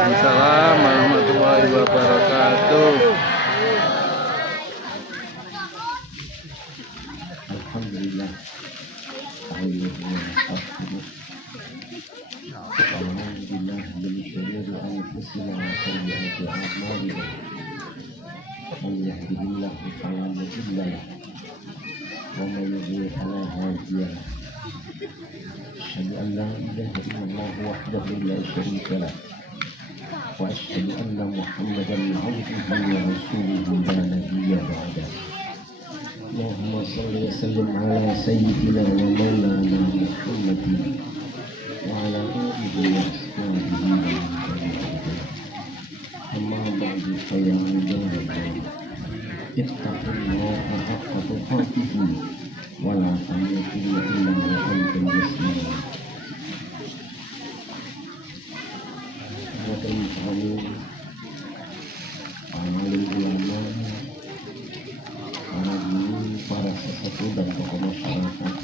Waalaikumsalam warahmatullahi wabarakatuh. Alhamdulillah. Alhamdulillah min syururi anfusina wa sayyiati a'malina. Man yahdihillahu fala mudilla lahu wa man yudlil fala hadiya lahu. Asyhadu an la ilaha illallah wahdahu la syarika lahu wa asyhadu anna Muhammadan 'abduhu wa rasuluhu la nabiyya ba'dahu. Allahumma shalli wa sallim ala sayyidina wa maulana Muhammadin wa ala alihi wa ashabihi wa man tabi'ahum. Amma ba'du fa ya ibadallah, ittaqullaha haqqa tuqatih wa la tamutunna illa wa antum muslimun. Teman-teman, para ulama, para guru, para sesepuh dan tokoh masyarakat,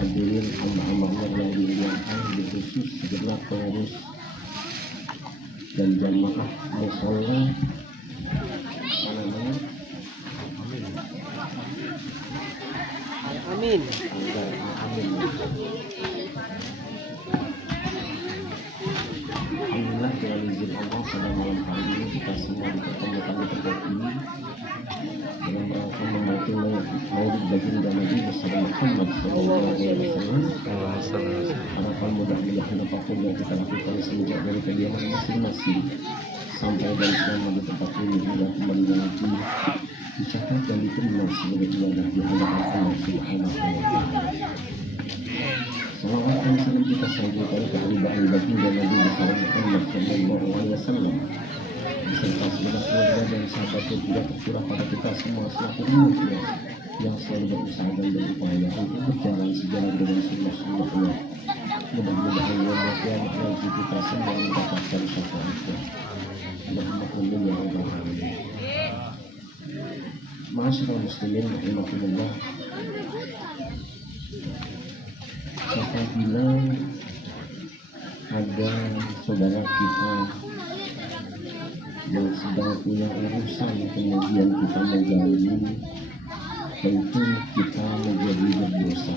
hadirin hamba-hamba yang dimuliakan, khusus segenap pengurus dan jamaah mushola. Amin. Alhamdulillah, dengan izin Allah pada malam hari ini kita semua dipertemukan di tempat ini dalam rangka membantu maulid baginda Nabi bersama Muhammad SAW. Harapan mudah-mudahan apapun yang kita lakukan semenjak dari kediaman masing-masing sampai dan selama di tempat ini hingga kembali nanti dicatat dan diterima sebagai ibadah di hadapan Allah Subhanahu wa Ta'ala. Salawat dan salam kita sampaikan ke ahli baginda Nabi besar Muhammad sallallahu alaihi wasallam beserta segenap keluarga dan sahabat yang tidak tercurah pada kita semua selaku umatnya yang selalu berusaha dan berupaya untuk berjalan sejalan dengan sunnah-sunnahnya. Mudah-mudahan yaumul qiyamah nanti kita semua mendapatkan syafaatnya. Amin ya rabbal alamin. Ma'asyiral muslimin rahimakumullah. Apabila ada saudara kita yang sedang punya urusan kemudian kita mengganggu, tentu kita menjadi berdosa.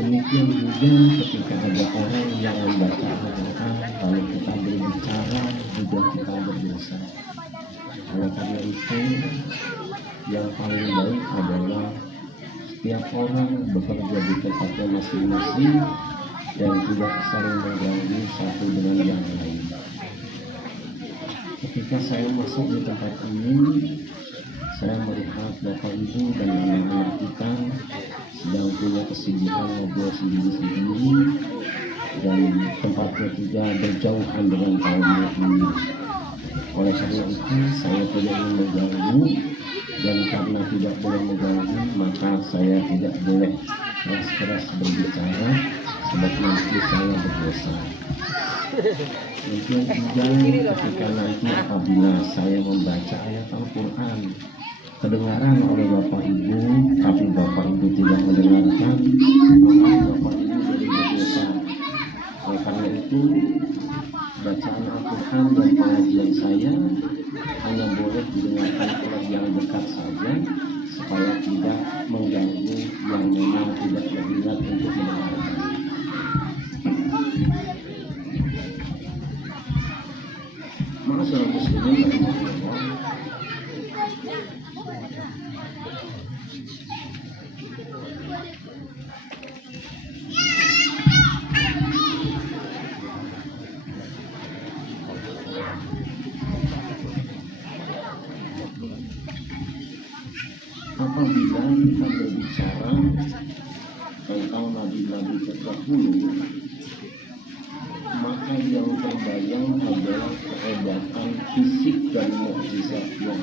Demikian juga ketika ada orang yang membaca Al-Quran lalu kita berbicara, juga kita berdosa. Oleh karena itu, yang paling baik adalah setiap orang bekerja di tempatnya masing-masing dan tidak saling mengganggu satu dengan yang lain. Ketika saya masuk di tempat ini, saya melihat Bapak Ibu dan anak-anak kita sedang punya kesibukan ngobrol sendiri-sendiri dan tempatnya juga berjauhan dengan kaum muslimin. Oleh karena itu, saya tidak ingin mengganggu. Dan karena tidak boleh mengganggu, maka saya tidak boleh keras-keras berbicara sebab nanti saya berdosa. Demikian juga ketika nanti apabila saya membaca ayat Al-Quran kedengaran oleh Bapak Ibu, tapi Bapak Ibu tidak mendengarkan, maka Bapak Ibu jadi berdosa. Oleh karena itu, bacaan Al-Quran dan pengajian saya hanya boleh didengarkan oleh yang dekat saja supaya tidak mengganggu yang memang tidak berminat untuk mendengarkan. Ma'asyiral muslimin rahimahullah. Apabila kita berbicara tentang nabi-nabi terdahulu, maka yang terbayang adalah kehebatan fisik dan mukjizatnya.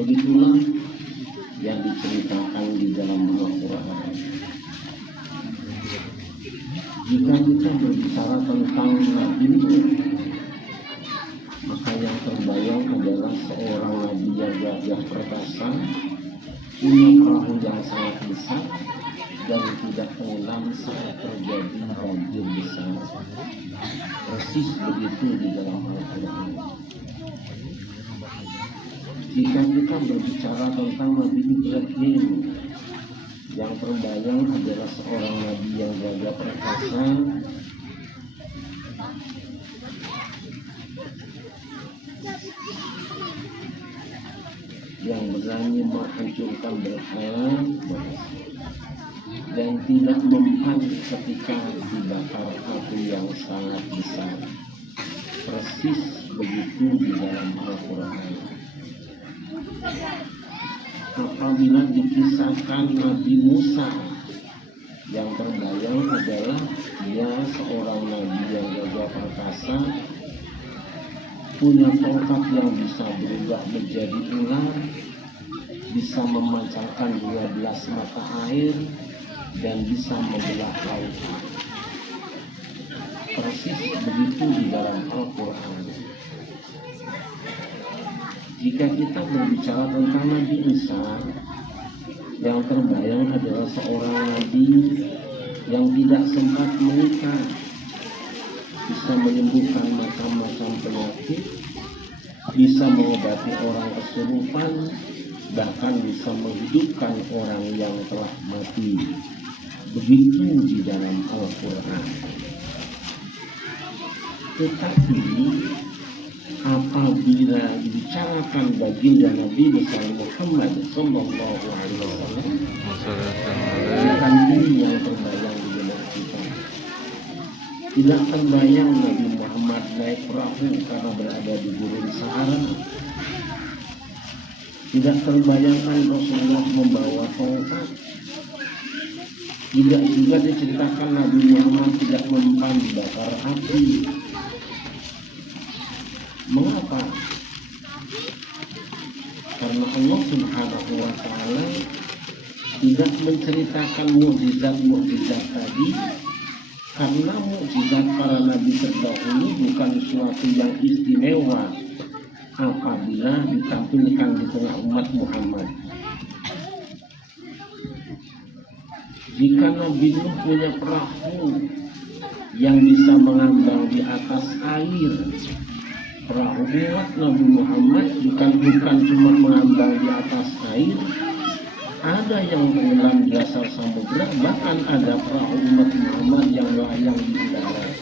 Begitulah yang diceritakan di dalam Al-Quran. Jika kita berbicara tentang nabi, maka yang terbayang adalah seorang nabi yang gagah perkasa, punya perahu yang sangat besar dan tidak tenggelam saat terjadi banjir persis begitu di dalam Al-Quran. Jika kita berbicara tentang Nabi Ibrahim, yang terbayang adalah seorang nabi yang gagah perkasa, yang berani menghancurkan berhala dan tidak mempan ketika dibakar api yang sangat besar. Persis begitu di dalam Al-Quran. Apabila dikisahkan Nabi Musa, yang terbayang adalah dia seorang nabi yang gagah perkasa, punya tongkat yang bisa berubah menjadi ular, bisa memancarkan 12 mata air, dan bisa membelah lautan. Persis begitu di dalam Al-Quran. Jika kita berbicara tentang Nabi Isa, yang terbayang adalah seorang nabi yang tidak sempat menikah, bisa menyembuhkan macam-macam penyakit, bisa mengobati orang kesurupan, bahkan bisa menghidupkan orang yang telah mati. Begitu di dalam Al-Quran. Tetapi apabila dibicarakan baginda Nabi besar Muhammad Sallallahu Alaihi Wasallam, bukan ini yang terbayang di benak kita. Tidak terbayang Nabi Muhammad naik perahu karena berada di gurun Sahara. Tidak terbayangkan Rasulullah membawa tongkat. Tidak juga diceritakan Nabi Muhammad tidak mempan dibakar api. Mengapa? Karena Allah Subhanahu wa Ta'ala tidak menceritakan mukjizat-mukjizat tadi, karena mukjizat para nabi terdahulu bukan sesuatu yang istimewa apabila ditampilkan di tengah umat Muhammad. Jika Nabi Nuh punya perahu yang bisa mengambang di atas air, perahu umat Nabi Muhammad bukan cuma mengambang di atas air, ada yang tenggelam di dasar samudera, bahkan ada perahu umat Muhammad yang layang di udara.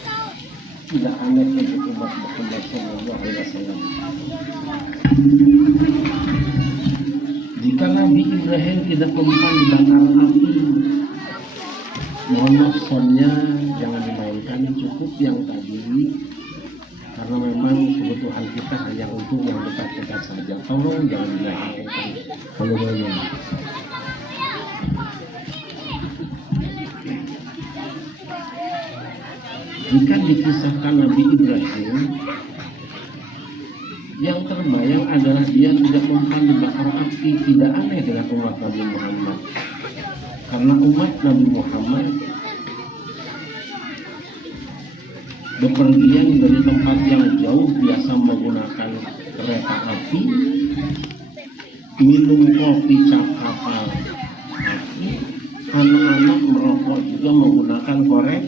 Tidak aneh untuk umat Muhammad Sallallahu Alaihi Wasallam. Jika Nabi Ibrahim tidak mempan dibakar api, mohon maaf sonnya jangan dimainkan, cukup yang tadi, karena memang kebutuhan kita hanya untuk yang dekat-dekat saja. Tolong jangan dimainkan kalau boleh. Jika dikisahkan Nabi Ibrahim, yang terbayang adalah dia tidak mempan dibakar api. Tidak aneh dengan umat Nabi Muhammad, karena umat Nabi Muhammad bepergian dari tempat yang jauh biasa menggunakan kereta api, minum kopi cap kapal api, anak-anak merokok juga menggunakan korek.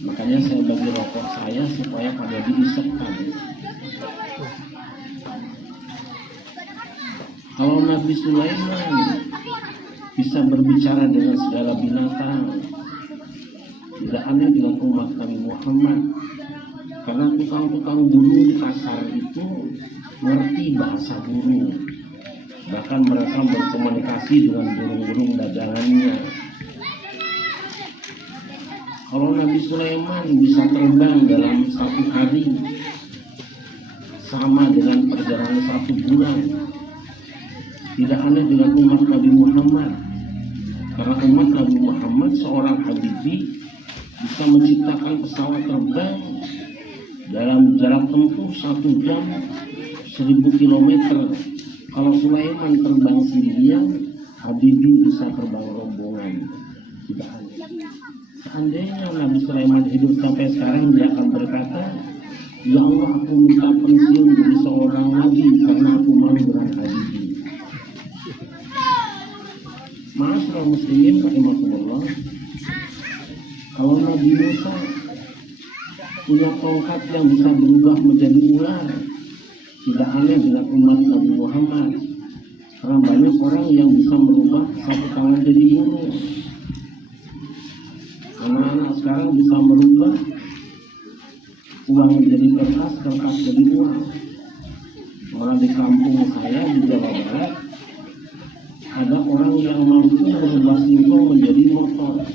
Makanya saya bagi rokok saya supaya pada diisepkan. Kalau Nabi Sulaiman bisa berbicara dengan segala binatang, tidak aneh dengan umat Nabi Muhammad, karena tukang-tukang burung di pasar itu ngerti bahasa burung, bahkan mereka berkomunikasi dengan burung-burung dagangannya. Kalau Nabi Sulaiman bisa terbang dalam 1 hari sama dengan perjalanan 1 bulan, tidak aneh dengan umat Nabi Muhammad, karena umat Nabi Muhammad seorang Habibi bisa menciptakan pesawat terbang dalam jarak tempuh 1 jam 1000 km. Kalau Sulaiman terbang sendirian, Habibi bisa terbang rombongan. Tidak aneh. Seandainya Nabi Sulaiman hidup sampai sekarang, dia akan berkata, "Ya Allah, aku minta pensiun jadi seorang nabi karena aku mau dengan Habibi." Ma'asyiral muslimin rahimakumullah. Kalau Nabi Musa punya tongkat yang bisa berubah menjadi ular, tidak aneh dengan umat Nabi Muhammad. Karena banyak orang yang bisa merubah satu tangan jadi burung. Anak-anak sekarang bisa merubah uang menjadi kertas, kertas jadi uang. Orang di kampung saya di Jawa Barat ada orang yang mampu merubah singkong menjadi motor.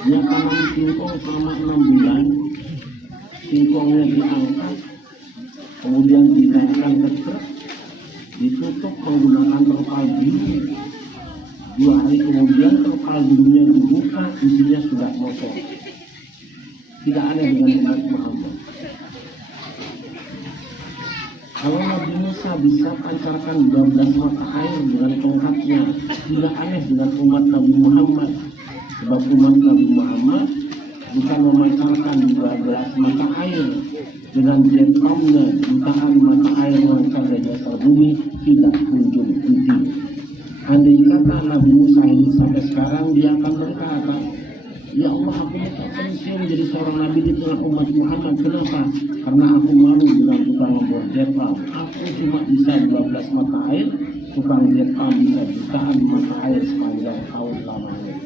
Dia tanam singkong selama 6 bulan, singkongnya diangkat, kemudian dinaikkan ke truk, ditutup menggunakan terpal biru. 2 hari kemudian terpal birunya dibuka, isinya sudah motor. Tidak aneh dengan umat Muhammad. Kalau Nabi Musa bisa pancarkan 12 mata air dengan tongkatnya, tidak aneh dengan umat Nabi Muhammad. Sebab umat Nabi Muhammad bukan memancarkan 12 mata air dengan jetpamnya, jutaan mata air lancar dari dasar bumi tidak kunjung henti. Andai kata Nabi Musa ini sampai sekarang, dia akan berkata, ya Allah, aku minta pensiun jadi seorang nabi di tengah umat Muhammad. Kenapa? Karena aku malu dengan tukang membuat jetpam. Aku cuma bisa 12 mata air, tukang jetpam bisa jutaan mata air sepanjang tahun lamanya.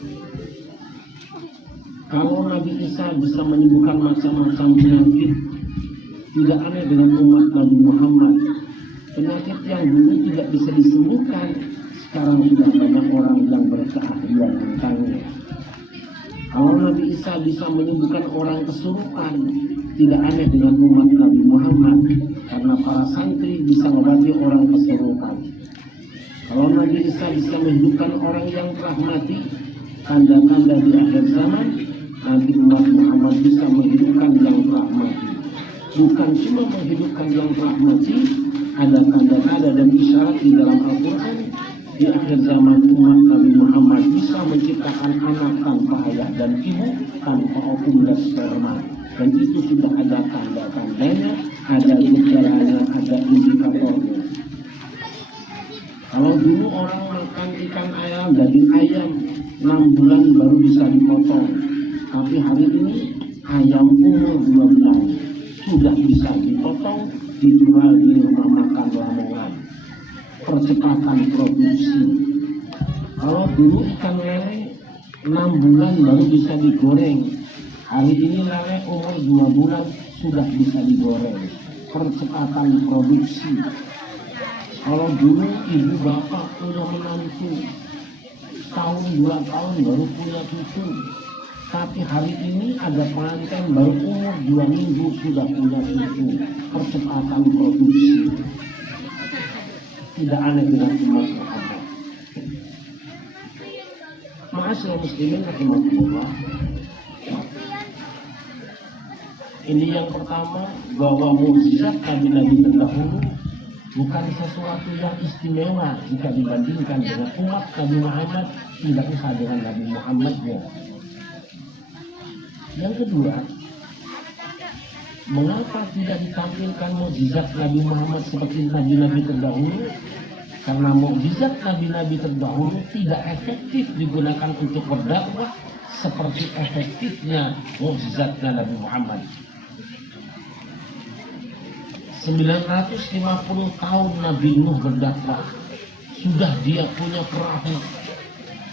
Kalau Nabi Isa bisa menyembuhkan macam-macam penyakit, tidak aneh dengan umat Nabi Muhammad. Penyakit yang dulu tidak bisa disembuhkan, sekarang sudah banyak orang yang berkeahlian tentangnya. Kalau Nabi Isa bisa menyembuhkan orang kesurupan, tidak aneh dengan umat Nabi Muhammad, karena para santri bisa mengobati orang kesurupan. Kalau Nabi Isa bisa menghidupkan orang yang telah mati, tanda-tanda di akhir zaman, nanti umat Muhammad bisa menghidupkan yang telah mati. Bukan cuma menghidupkan yang telah mati, ada tanda-tanda dan isyarat di dalam Al-Quran. Di akhir zaman umat Nabi Muhammad bisa menciptakan anak tanpa ayah dan ibu, tanpa ovum dan sperma. Dan itu sudah ada tanda-tandanya, ada gejalanya, ada indikatornya. Kalau dulu orang makan ikan ayam, daging ayam, 6 bulan baru bisa dipotong. Tapi hari ini ayam umur 2 bulan sudah bisa dipotong, dijual di rumah makan Lamongan. Percepatan produksi. Kalau dulu ikan lele 6 bulan baru bisa digoreng, hari ini lele umur 2 bulan sudah bisa digoreng. Percepatan produksi. Kalau dulu ibu bapak punya menantu tahun 2 tahun baru punya cucu, tapi hari ini ada pengantin baru umur 2 minggu sudah punya cucu. Percepatan produksi. Tidak aneh dengan umat Muhammad. Ma'asyiral muslimin rahimakumullah. Ini yang pertama, bahwa mukjizat nabi-nabi terdahulu bukan sesuatu yang istimewa jika dibandingkan dengan umat Nabi Muhammad, tidak usah dengan Nabi Muhammadnya. Yang kedua, mengapa tidak ditampilkan mukjizat Nabi Muhammad seperti nabi-nabi terdahulu? Karena mukjizat nabi-nabi terdahulu tidak efektif digunakan untuk berdakwah seperti efektifnya mukjizatnya Nabi Muhammad. 950 tahun Nabi Nuh berdakwah, sudah dia punya perahu,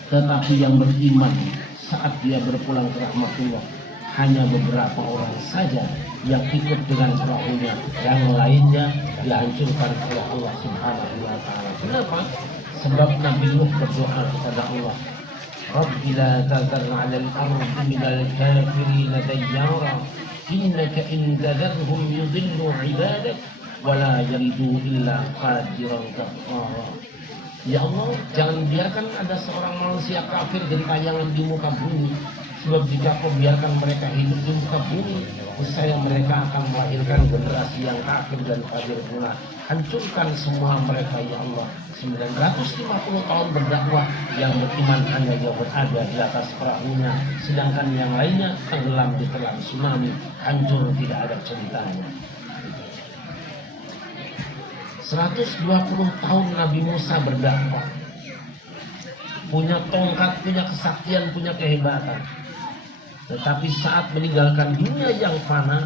tetapi yang beriman saat dia berpulang ke rahmatullah hanya beberapa orang saja yang ikut dengan perahunya, yang lainnya dihancurkan oleh Allah Subhanahu wa Ta'ala. Kenapa? Sebab Nabi Nuh berdoa kepada Allah, Rabbi la tazar 'alal ardi minal kafirin dayyara innaka in tadharhum yudillu 'ibadak wa la yalidu illa fajiran kafara. Ya Allah, jangan biarkan ada seorang manusia kafir gentayangan di muka bumi. Sebab jika kau biarkan mereka hidup di muka bumi, niscaya mereka akan melahirkan generasi yang kafir dan fajir pula. Hancurkan semua mereka ya Allah. 950 tahun berdakwah, yang beriman hanya yang berada di atas perahunya, sedangkan yang lainnya tenggelam di telan tsunami, hancur, tidak ada ceritanya. 120 tahun Nabi Musa berdakwah. punya tongkat, punya kesaktian, punya kehebatan. Tetapi saat meninggalkan dunia yang fana,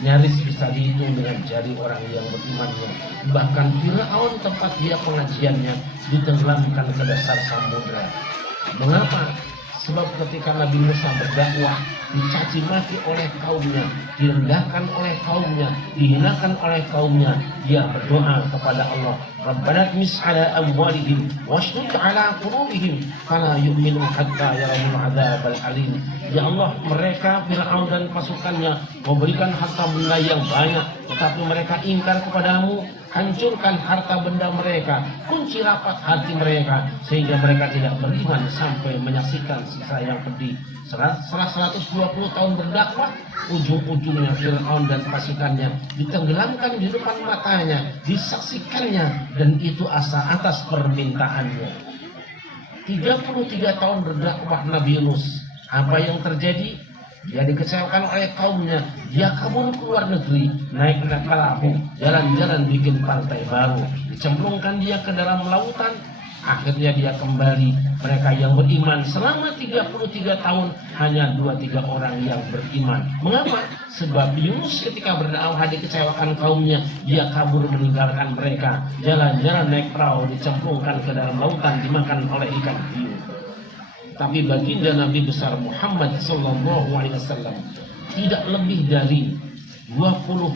nyaris bisa dihitung dengan jari orang yang berimannya. Bahkan Firaun tempat dia pengajiannya ditenggelamkan ke dasar samudra. Mengapa? Sebab ketika Nabi Musa berdakwah, dicaci maki oleh kaumnya, direndahkan oleh kaumnya, dihinakan oleh kaumnya, dia berdoa kepada Allah, Rabbana tmis ala amwalihim washdud ala qulubihim fala yu'minu hatta yarawul adzabal alim. Ya Allah, mereka Firaun dan pasukannya memberikan harta benda yang banyak, tetapi mereka ingkar kepadamu. Hancurkan harta benda mereka, kunci rapat hati mereka, sehingga mereka tidak beriman sampai menyaksikan siksa yang pedih. Setelah 120 tahun berdakwah, ujung-ujungnya Fir'aun dan pasukannya ditenggelamkan di depan matanya, disaksikannya, dan itu atas permintaannya. 33 tahun berdakwah Nabi Yunus. Apa yang terjadi? Dia dikecewakan oleh kaumnya. Dia kabur ke luar negeri, naik perahu, jalan-jalan bikin pantai baru, dicemplungkan dia ke dalam lautan. Akhirnya dia kembali. Mereka yang beriman selama 33 tahun hanya 2-3 orang yang beriman. Mengapa? Sebab Yunus ketika berdakwah dikecewakan kaumnya, dia kabur meninggalkan mereka. Jalan-jalan naik perahu, dicemplungkan ke dalam lautan, dimakan oleh ikan hiu. Tapi baginda Nabi besar Muhammad sallallahu alaihi wasallam tidak lebih dari 23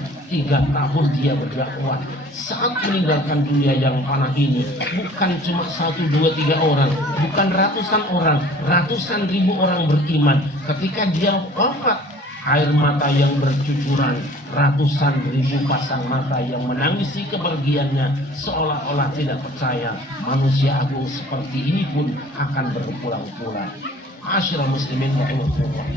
tahun dia berdakwah. Saat meninggalkan dunia yang panah ini, bukan cuma 1, 2, 3 orang, bukan ratusan orang, ratusan ribu orang beriman. Ketika dia wafat, air mata yang bercucuran, ratusan ribu pasang mata yang menangisi kepergiannya, seolah-olah tidak percaya manusia agung seperti ini pun akan berpulang-pulang. Asyiral muslimin rahimahullah.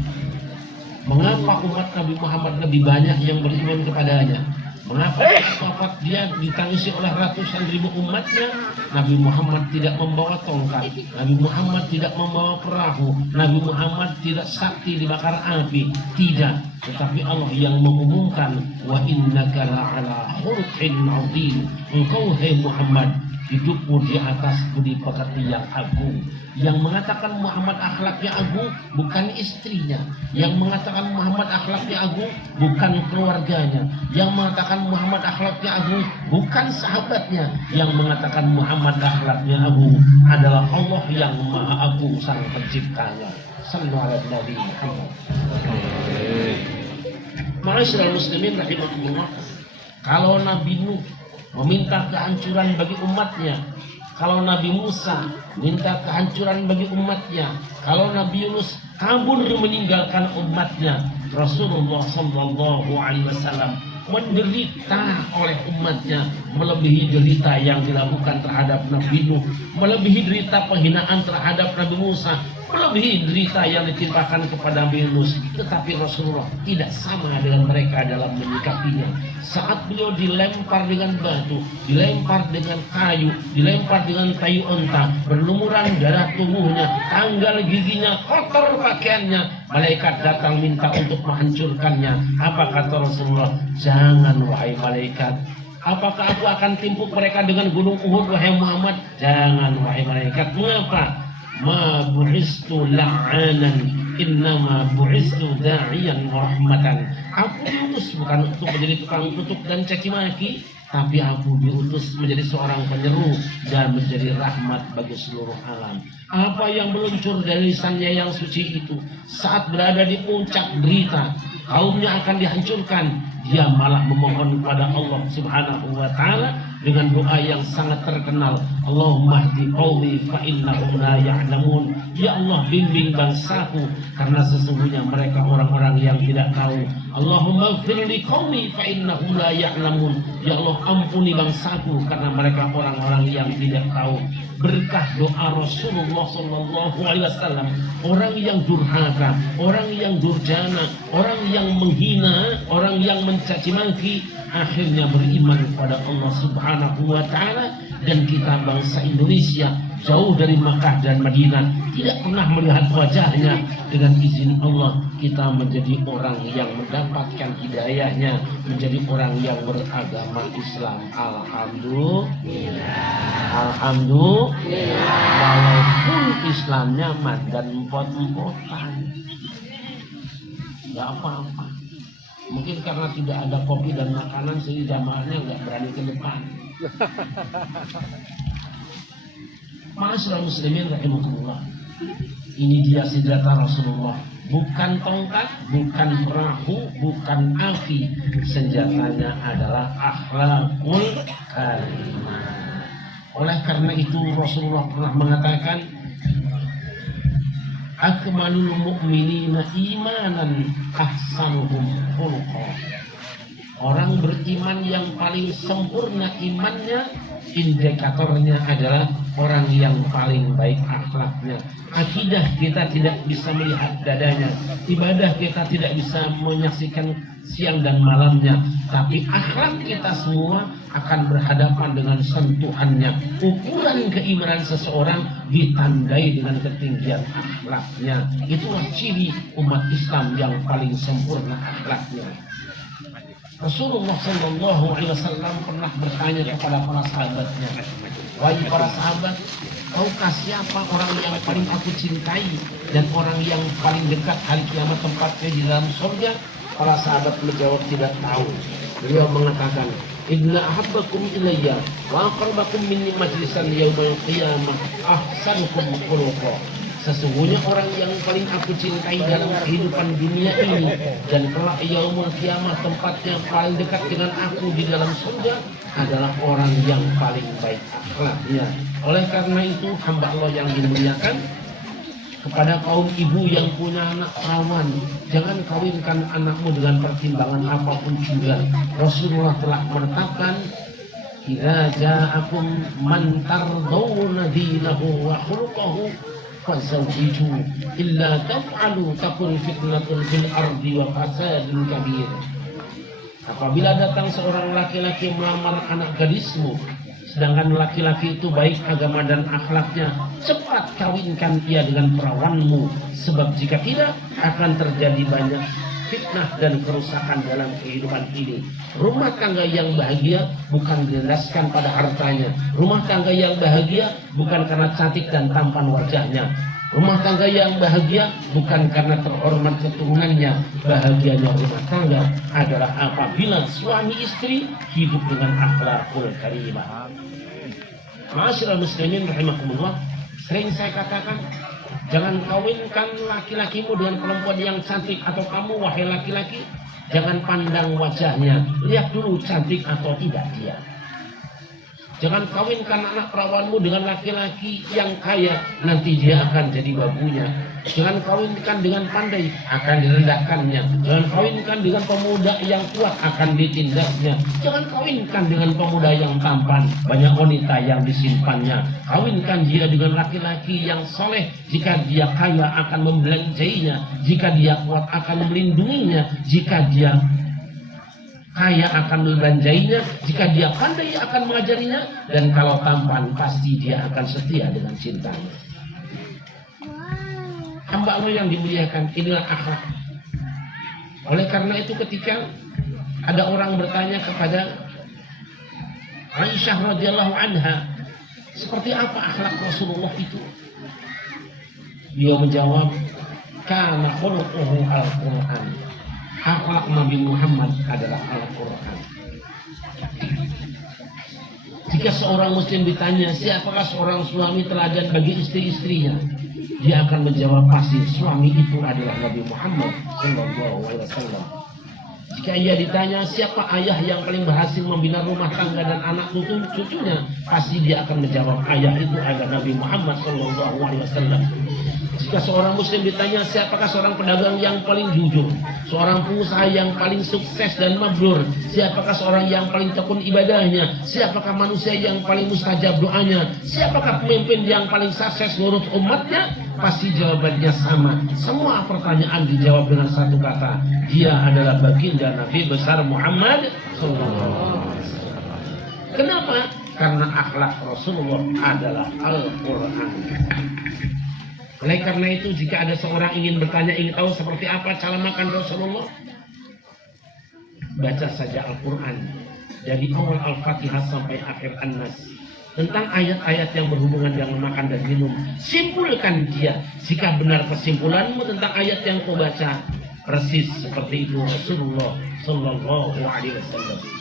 Mengapa umat Nabi Muhammad lebih banyak yang beriman kepadanya? Mengapa wafat dia ditangisi oleh ratusan ribu umatnya? Nabi Muhammad tidak membawa tongkat, Nabi Muhammad tidak membawa perahu, Nabi Muhammad tidak sakti dibakar api, tidak. Tetapi Allah yang mengumumkan, wa innaka la'ala khuluqin 'adzim. Engkau hai Muhammad hidupmu di atas budi pekerti yang agung. Yang mengatakan Muhammad akhlaknya agung bukan istrinya, yang mengatakan Muhammad akhlaknya agung bukan keluarganya, yang mengatakan Muhammad akhlaknya agung bukan sahabatnya, yang mengatakan Muhammad akhlaknya agung adalah Allah yang Maha Agung Sang Penciptanya. Sallallahu alaihi Muhammad. Ma'asyiral muslimin rahimahullah. Kalau Nabi Nuh meminta kehancuran bagi umatnya, kalau Nabi Musa minta kehancuran bagi umatnya, kalau Nabi Yunus kabur meninggalkan umatnya, Rasulullah sallallahu alaihi wasallam menderita oleh umatnya melebihi derita yang dilakukan terhadap Nabi Nuh, melebihi derita penghinaan terhadap Nabi Musa, melebihi derita yang ditimpakan kepada Nabi Yunus. Tetapi Rasulullah tidak sama dengan mereka dalam menyikapinya. Saat beliau dilempar dengan batu, dilempar dengan kayu, dilempar dengan kayu onta, berlumuran darah tubuhnya, tanggal giginya, kotor pakaiannya, malaikat datang minta untuk menghancurkannya. Apa kata Rasulullah? Jangan wahai malaikat. Apakah aku akan timpuk mereka dengan gunung Uhud wahai Muhammad? Jangan wahai malaikat. Mengapa? Ma bu'istu la'anan innama bu'istu da'iyan rahmatan. Aku diutus bukan untuk menjadi tukang kutuk dan caci maki, tapi aku diutus menjadi seorang penyeru dan menjadi rahmat bagi seluruh alam. Apa yang meluncur dari lisannya yang suci itu, saat berada di puncak berita kaumnya akan dihancurkan, dia malah memohon kepada Allah Subhanahu wa taala dengan doa yang sangat terkenal, Allahumma hdi qaumi fa innahum la ya'lamun. Ya Allah, bimbing bangsaku karena sesungguhnya mereka orang-orang yang tidak tahu. Allahumma ighfir li qaumi fa innahum la ya'lamun. Ya Allah, ampuni bangsaku karena mereka orang-orang yang tidak tahu. Berkah doa Rasulullah sallallahu alaihi wasallam, orang yang durhaka, orang yang durjana, orang yang menghina, orang yang mencaci maki, akhirnya beriman kepada Allah Subhanahu wa taala. dan kita bangsa Indonesia jauh dari Makkah dan Madinah, tidak pernah melihat wajahnya. Dengan izin Allah kita menjadi orang yang mendapatkan hidayahnya, menjadi orang yang beragama Islam. Alhamdulillah. Walaupun Islamnya mandan empot-empotan, nggak apa-apa. Mungkin karena tidak ada kopi dan makanan, sehingga jamaahnya nggak berani ke depan. Ma'asyiral muslimin rahimakumullah. Ini dia senjata Rasulullah. Bukan tongkat, bukan perahu, bukan api. Senjatanya adalah akhlakul karimah. Oleh karena itu Rasulullah pernah mengatakan, akmalul mu'minina imanan ahsanuhum khuluqa. Orang beriman yang paling sempurna imannya, indikatornya adalah orang yang paling baik akhlaknya. Akidah kita tidak bisa melihat dadanya, ibadah kita tidak bisa menyaksikan siang dan malamnya, tapi akhlak kita semua akan berhadapan dengan sentuhannya. Ukuran keimanan seseorang ditandai dengan ketinggian akhlaknya. Itulah ciri umat Islam yang paling sempurna akhlaknya. Rasulullah Shallallahu Alaihi Wasallam pernah bertanya kepada para sahabatnya, wahai para sahabat, tahukah siapa orang yang paling aku cintai dan orang yang paling dekat hari kiamat tempatnya di dalam surga? Para sahabat menjawab tidak tahu. Beliau mengatakan, inna ahabbakum ilayya wa aqrabakum minni majlisan yaumal qiyamah ahsanukum khuluqa. Sesungguhnya orang yang paling aku cintai dalam kehidupan dunia ini dan kelak yaumul kiamah tempatnya paling dekat dengan aku di dalam surga adalah orang yang paling baik akhlaknya. Oleh karena itu hamba Allah yang dimuliakan, kepada kaum ibu yang punya anak perawan, jangan kawinkan anakmu dengan pertimbangan apapun juga. Rasulullah telah menetapkan, idza ja'akum man tardawna dinahu wa khuluquhu fazawwiju illa taf'alu takun fitnatun fil ardi wa fasadun kabir. Apabila datang seorang laki-laki melamar anak gadismu, sedangkan laki-laki itu baik agama dan akhlaknya, cepat kawinkan ia dengan perawanmu, sebab jika tidak akan terjadi banyak fitnah dan kerusakan dalam kehidupan ini. Rumah tangga yang bahagia bukan dilandaskan pada hartanya. Rumah tangga yang bahagia bukan karena cantik dan tampan wajahnya. Rumah tangga yang bahagia bukan karena terhormat keturunannya. Bahagianya rumah tangga adalah apabila suami istri hidup dengan akhlakul karimah. Ma'asyiral muslimin rahimakumullah, sering saya katakan, jangan kawinkan laki-lakimu dengan perempuan yang cantik, atau kamu wahai laki-laki jangan pandang wajahnya, lihat dulu cantik atau tidak dia. Jangan kawinkan anak perawanmu dengan laki-laki yang kaya, nanti dia akan jadi babunya. Jangan kawinkan dengan pandai, akan direndahkannya. Jangan kawinkan dengan pemuda yang kuat, akan ditindaknya. Jangan kawinkan dengan pemuda yang tampan, banyak wanita yang disimpannya. Kawinkan dia dengan laki-laki yang soleh, jika dia kaya akan membelanjainya, jika dia kuat akan melindunginya, jika dia kaya akan membelanjainya, jika dia pandai akan mengajarinya, dan kalau tampan pasti dia akan setia dengan cintanya. Hamba Allah yang dimuliakan, inilah akhlak. Oleh karena itu ketika ada orang bertanya kepada Aisyah radhiyallahu anha, seperti apa akhlak Rasulullah itu? Dia menjawab, kana khuluquhu al-Qur'an. Akhlak Nabi Muhammad adalah Al-Quran. Jika seorang muslim ditanya siapakah seorang suami teladan bagi istri-istrinya, dia akan menjawab pasti suami itu adalah Nabi Muhammad SAW. Jika ia ditanya siapa ayah yang paling berhasil membina rumah tangga dan anak cucunya, pasti dia akan menjawab ayah itu adalah Nabi Muhammad SAW. Jika seorang muslim ditanya siapakah seorang pedagang yang paling jujur, seorang pengusaha yang paling sukses dan mabrur, siapakah seorang yang paling tekun ibadahnya, siapakah manusia yang paling mustajab doanya, siapakah pemimpin yang paling sukses menurut umatnya, pasti jawabannya sama. Semua pertanyaan dijawab dengan satu kata, dia adalah baginda Nabi besar Muhammad SAW. Kenapa? karena akhlak Rasulullah adalah Al-Quran. Oleh karena itu, jika ada seorang ingin bertanya, ingin tahu seperti apa cara makan Rasulullah, baca saja Al-Quran dari awal Al-Fatihah sampai akhir An-Nas, tentang ayat-ayat yang berhubungan dengan makan dan minum. Simpulkan dia. Jika benar kesimpulanmu tentang ayat yang kau baca, persis seperti itu Rasulullah Sallallahu Alaihi Wasallam.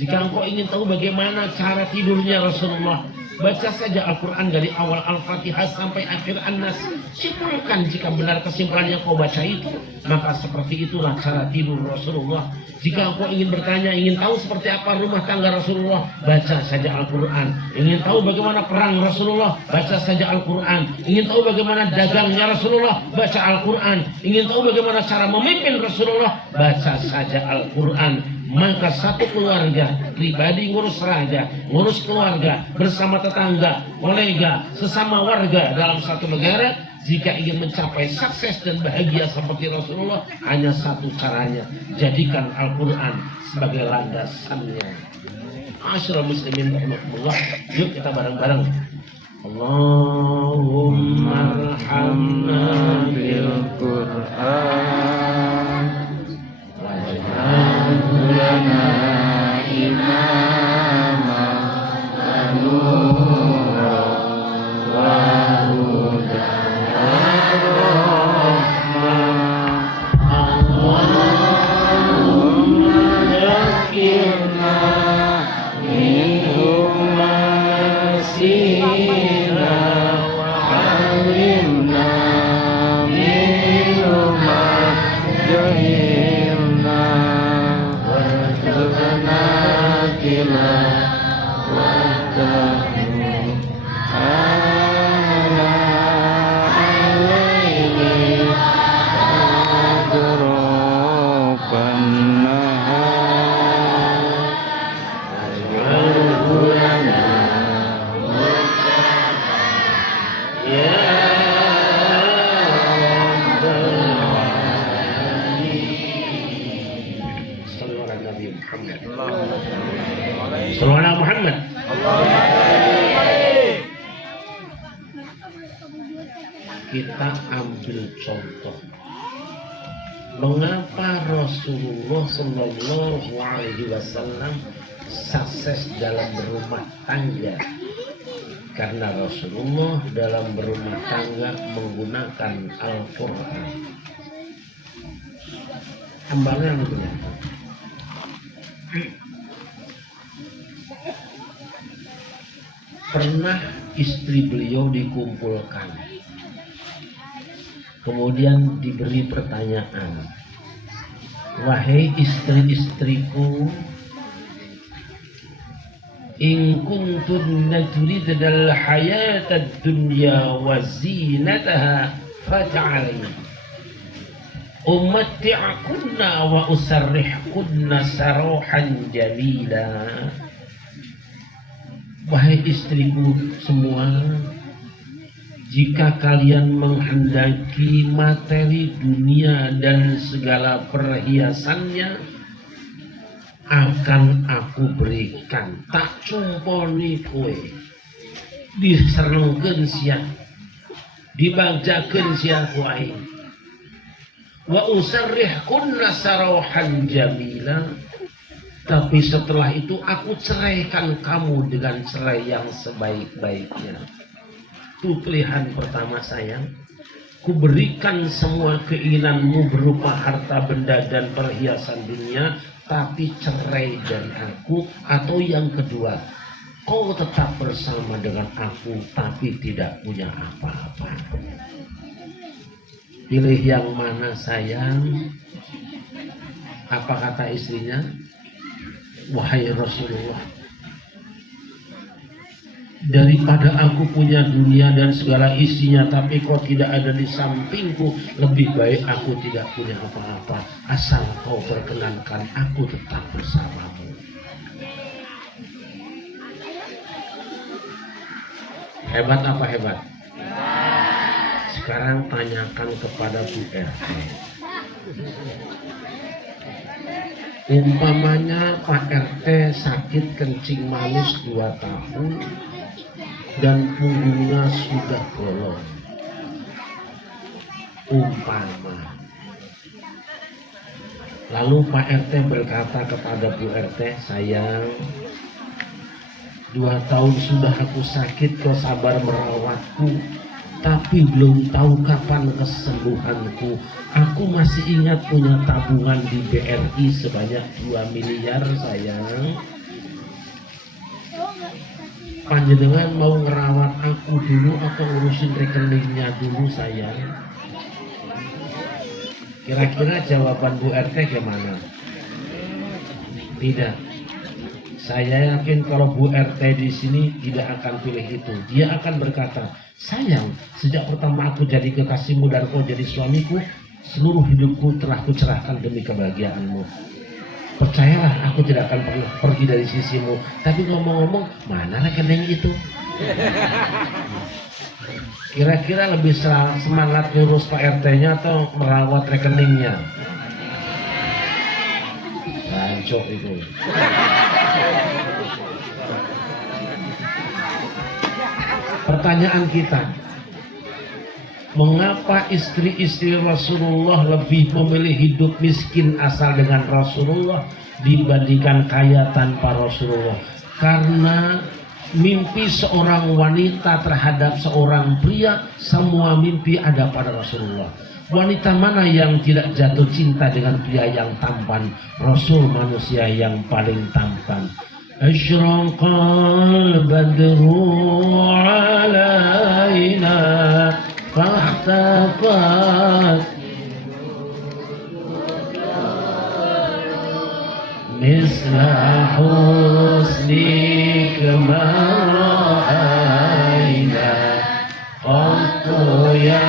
Jika engkau ingin tahu bagaimana cara tidurnya Rasulullah, baca saja Al-Quran dari awal Al-Fatihah sampai akhir An-Nas. Simpulkan jika benar kesimpulan yang kau baca itu, maka seperti itulah cara tidur Rasulullah. Jika engkau ingin bertanya, ingin tahu seperti apa rumah tangga Rasulullah, baca saja Al-Quran. Ingin tahu bagaimana perang Rasulullah, baca saja Al-Quran. Ingin tahu bagaimana dagangnya Rasulullah, baca Al-Quran. Ingin tahu bagaimana cara memimpin Rasulullah, baca saja Al-Quran. Maka satu keluarga, pribadi ngurus raja, ngurus keluarga, bersama tetangga, kolega, sesama warga dalam satu negara, jika ingin mencapai sukses dan bahagia seperti Rasulullah, hanya satu caranya, jadikan Al-Quran sebagai landasannya. Asyrul muslimin rahimakumullah. Yuk kita bareng-bareng. Allahumma arhamna bil Quran lana imama wa nura wa hudan wa rahmah. Allahumma zakirna minhum ma nasina wa alimna minhum ma jahilna warzuqna tilawatahu ana al-laili adrakan nahar waj'alhu lana ya Sallallahu Muhammad. Kita ambil contoh. Mengapa Rasulullah Sallallahu Alaihi Wasallam sukses dalam berumah tangga? Karena Rasulullah dalam berumah tangga menggunakan Al-Quran. Hambalan berapa? Pernah istri beliau dikumpulkan, kemudian diberi pertanyaan, wahai istri-istriku, in kuntunna turidnal hayatad dunya wa zinataha fata'alaina umatti'akunna wa usarrihkunna sarahan jamila. Wahai istriku semua, jika kalian menghendaki materi dunia dan segala perhiasannya, akan aku berikan. Tak cumponi kowe, diserengkeun sia, dibagjakeun sia ku aing. Wa usarrihkunna sarahan jamila. Tapi setelah itu aku ceraikan kamu dengan cerai yang sebaik-baiknya. Itu pilihan pertama sayang. Ku berikan semua keinginanmu berupa harta benda dan perhiasan dunia, tapi cerai dari aku. Atau yang kedua, kau tetap bersama dengan aku tapi tidak punya apa-apa. Pilih yang mana sayang? Apa kata istrinya? Wahai Rasulullah, daripada aku punya dunia dan segala isinya tapi kau tidak ada di sampingku, lebih baik aku tidak punya apa-apa, asal kau perkenankan aku tetap bersamamu. Hebat apa hebat? Sekarang tanyakan kepada Bu RT. Umpamanya Pak RT sakit kencing manis 2 tahun dan punggungnya sudah bolong. Umpama. Lalu Pak RT berkata kepada Bu RT, sayang, 2 tahun sudah aku sakit, kau sabar merawatku, tapi belum tahu kapan kesembuhanku. Aku masih ingat punya tabungan di BRI sebanyak 2 miliar sayang. Panjenengan mau ngerawat aku dulu atau ngurusin rekeningnya dulu sayang? Kira-kira jawaban Bu RT gimana? Tidak. Saya yakin kalau Bu RT di sini tidak akan pilih itu. Dia akan berkata, sayang, sejak pertama aku jadi kekasihmu dan kau jadi suamiku, seluruh hidupku telah kucerahkan demi kebahagiaanmu. Percayalah, aku tidak akan pernah pergi dari sisimu. Tapi ngomong-ngomong, mana rekening itu? Kira-kira lebih semangat ngurus Pak RT-nya atau merawat rekeningnya? Rancok itu. Pertanyaan kita, mengapa istri-istri Rasulullah lebih memilih hidup miskin asal dengan Rasulullah dibandingkan kaya tanpa Rasulullah? Karena mimpi seorang wanita terhadap seorang pria, semua mimpi ada pada Rasulullah. Wanita mana yang tidak jatuh cinta dengan pria yang tampan? Rasul manusia yang paling tampan. Asyraqal badru alaina fahtafat misla husnika ma ra'ayna qattu ya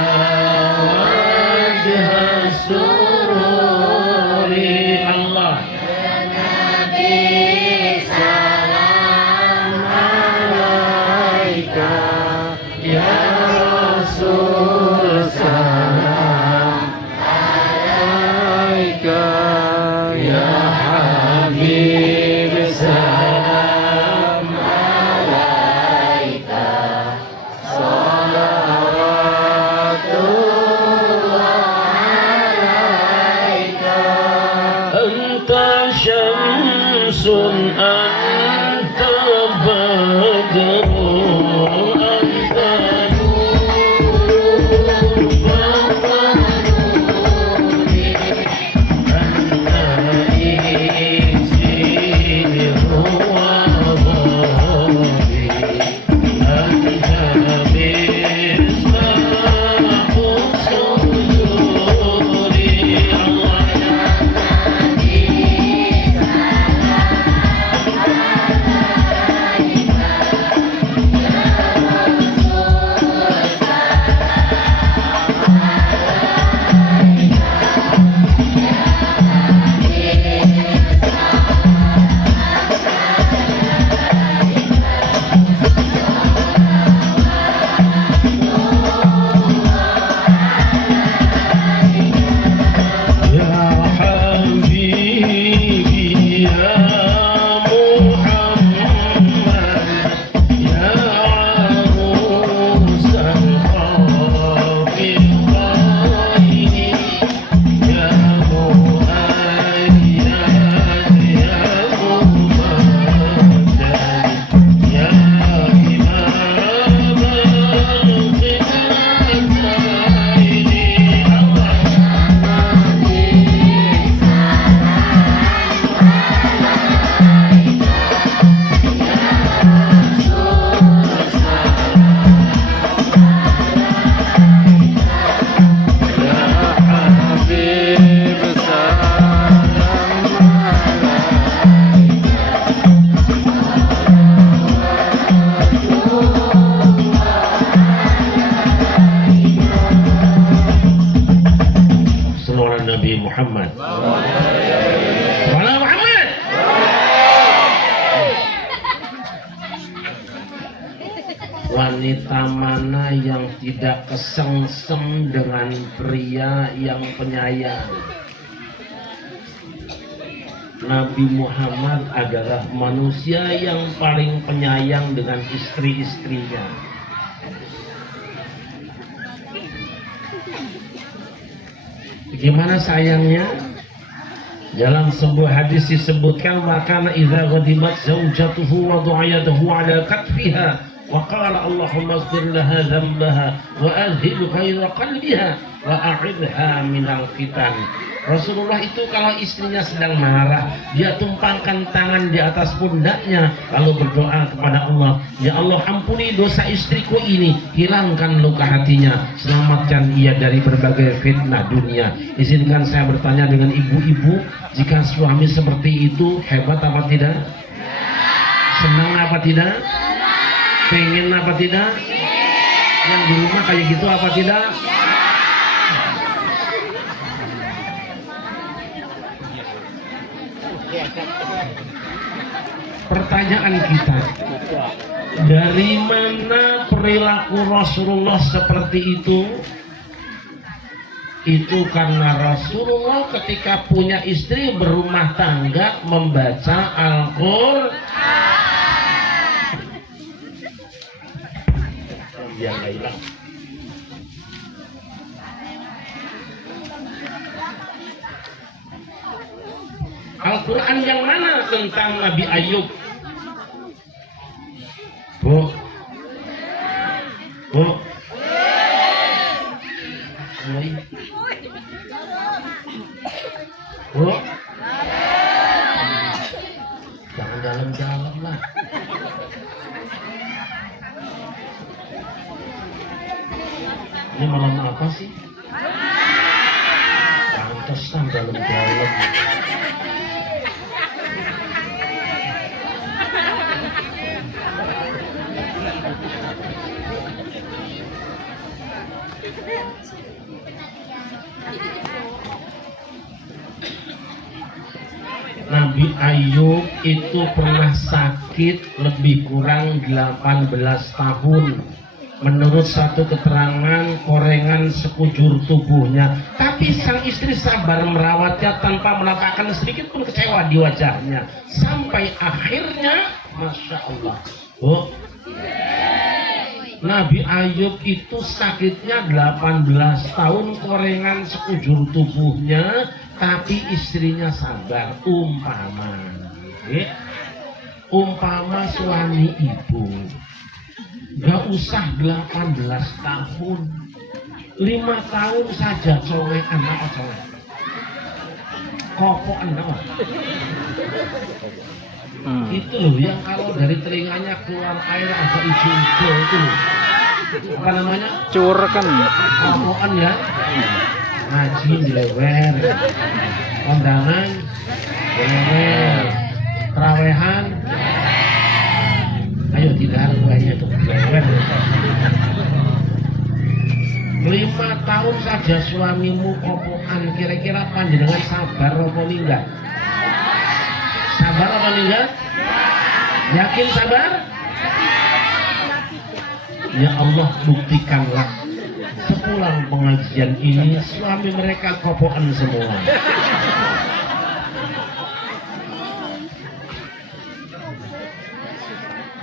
wajha sururi. Allah syamsun anta badrun anta nurun anta izzi ruwabi anta misbahu suduri. Nabi Muhammad. Wala Muhammad. Wanita mana yang tidak kesengsem dengan pria yang penyayang? Nabi Muhammad adalah manusia yang paling penyayang dengan istri-istrinya. Gimana sayangnya? Dalam sebuah hadis disebutkan, maka idza ghadibat zaujatuhu wa du'ayatuhu ala katfiha wa qala Allahumma ighfir laha dhanbaha wa adhib ghayra qalbiha wa a'idha minal fitan. Rasulullah itu kalau istrinya sedang marah, dia tumpangkan tangan di atas pundaknya lalu berdoa kepada Allah, ya Allah ampuni dosa istriku ini, hilangkan luka hatinya, selamatkan ia dari berbagai fitnah dunia. Izinkan saya bertanya dengan ibu-ibu, jika suami seperti itu hebat apa tidak? Senang apa tidak? Pengen apa tidak? Yang di rumah kayak gitu apa tidak? Pertanyaan kita, dari mana perilaku Rasulullah seperti itu? Itu karena Rasulullah ketika punya istri berumah tangga membaca Al-Qur'an. Biar nggak hilang. Al-Quran yang mana tentang Nabi Ayub? Bu, bu, bu, jangan dalam-dalam lah. Ini malam apa sih? Pantesan dalam-dalam. Nabi Ayub itu pernah sakit lebih kurang 18 tahun. Menurut satu keterangan, korengan sekujur tubuhnya. Tapi sang istri sabar merawatnya tanpa menampakkan sedikit pun kecewa di wajahnya. Sampai akhirnya, Masya Allah. Oh, Nabi Ayub itu sakitnya 18 tahun, korengan sekujur tubuhnya, tapi istrinya sabar. Umpama suami ibu gak usah 18 tahun, 5 tahun saja cowekan apa cowek kopokan apa itu loh yang kalau dari telinganya keluar air agak hijau itu loh. Apa namanya? Curkan. Kopokan ya. Ngaji dilewer, kondangan dilewer, terawehan ayo tidak banyak tuh dilewer. 5 tahun saja suamimu kopokan, kira-kira panjenengan sabar apa enggak? Sabar apa enggak? Yakin sabar? Ya Allah, buktikanlah sepulang pengajian ini suami mereka kopokan semua.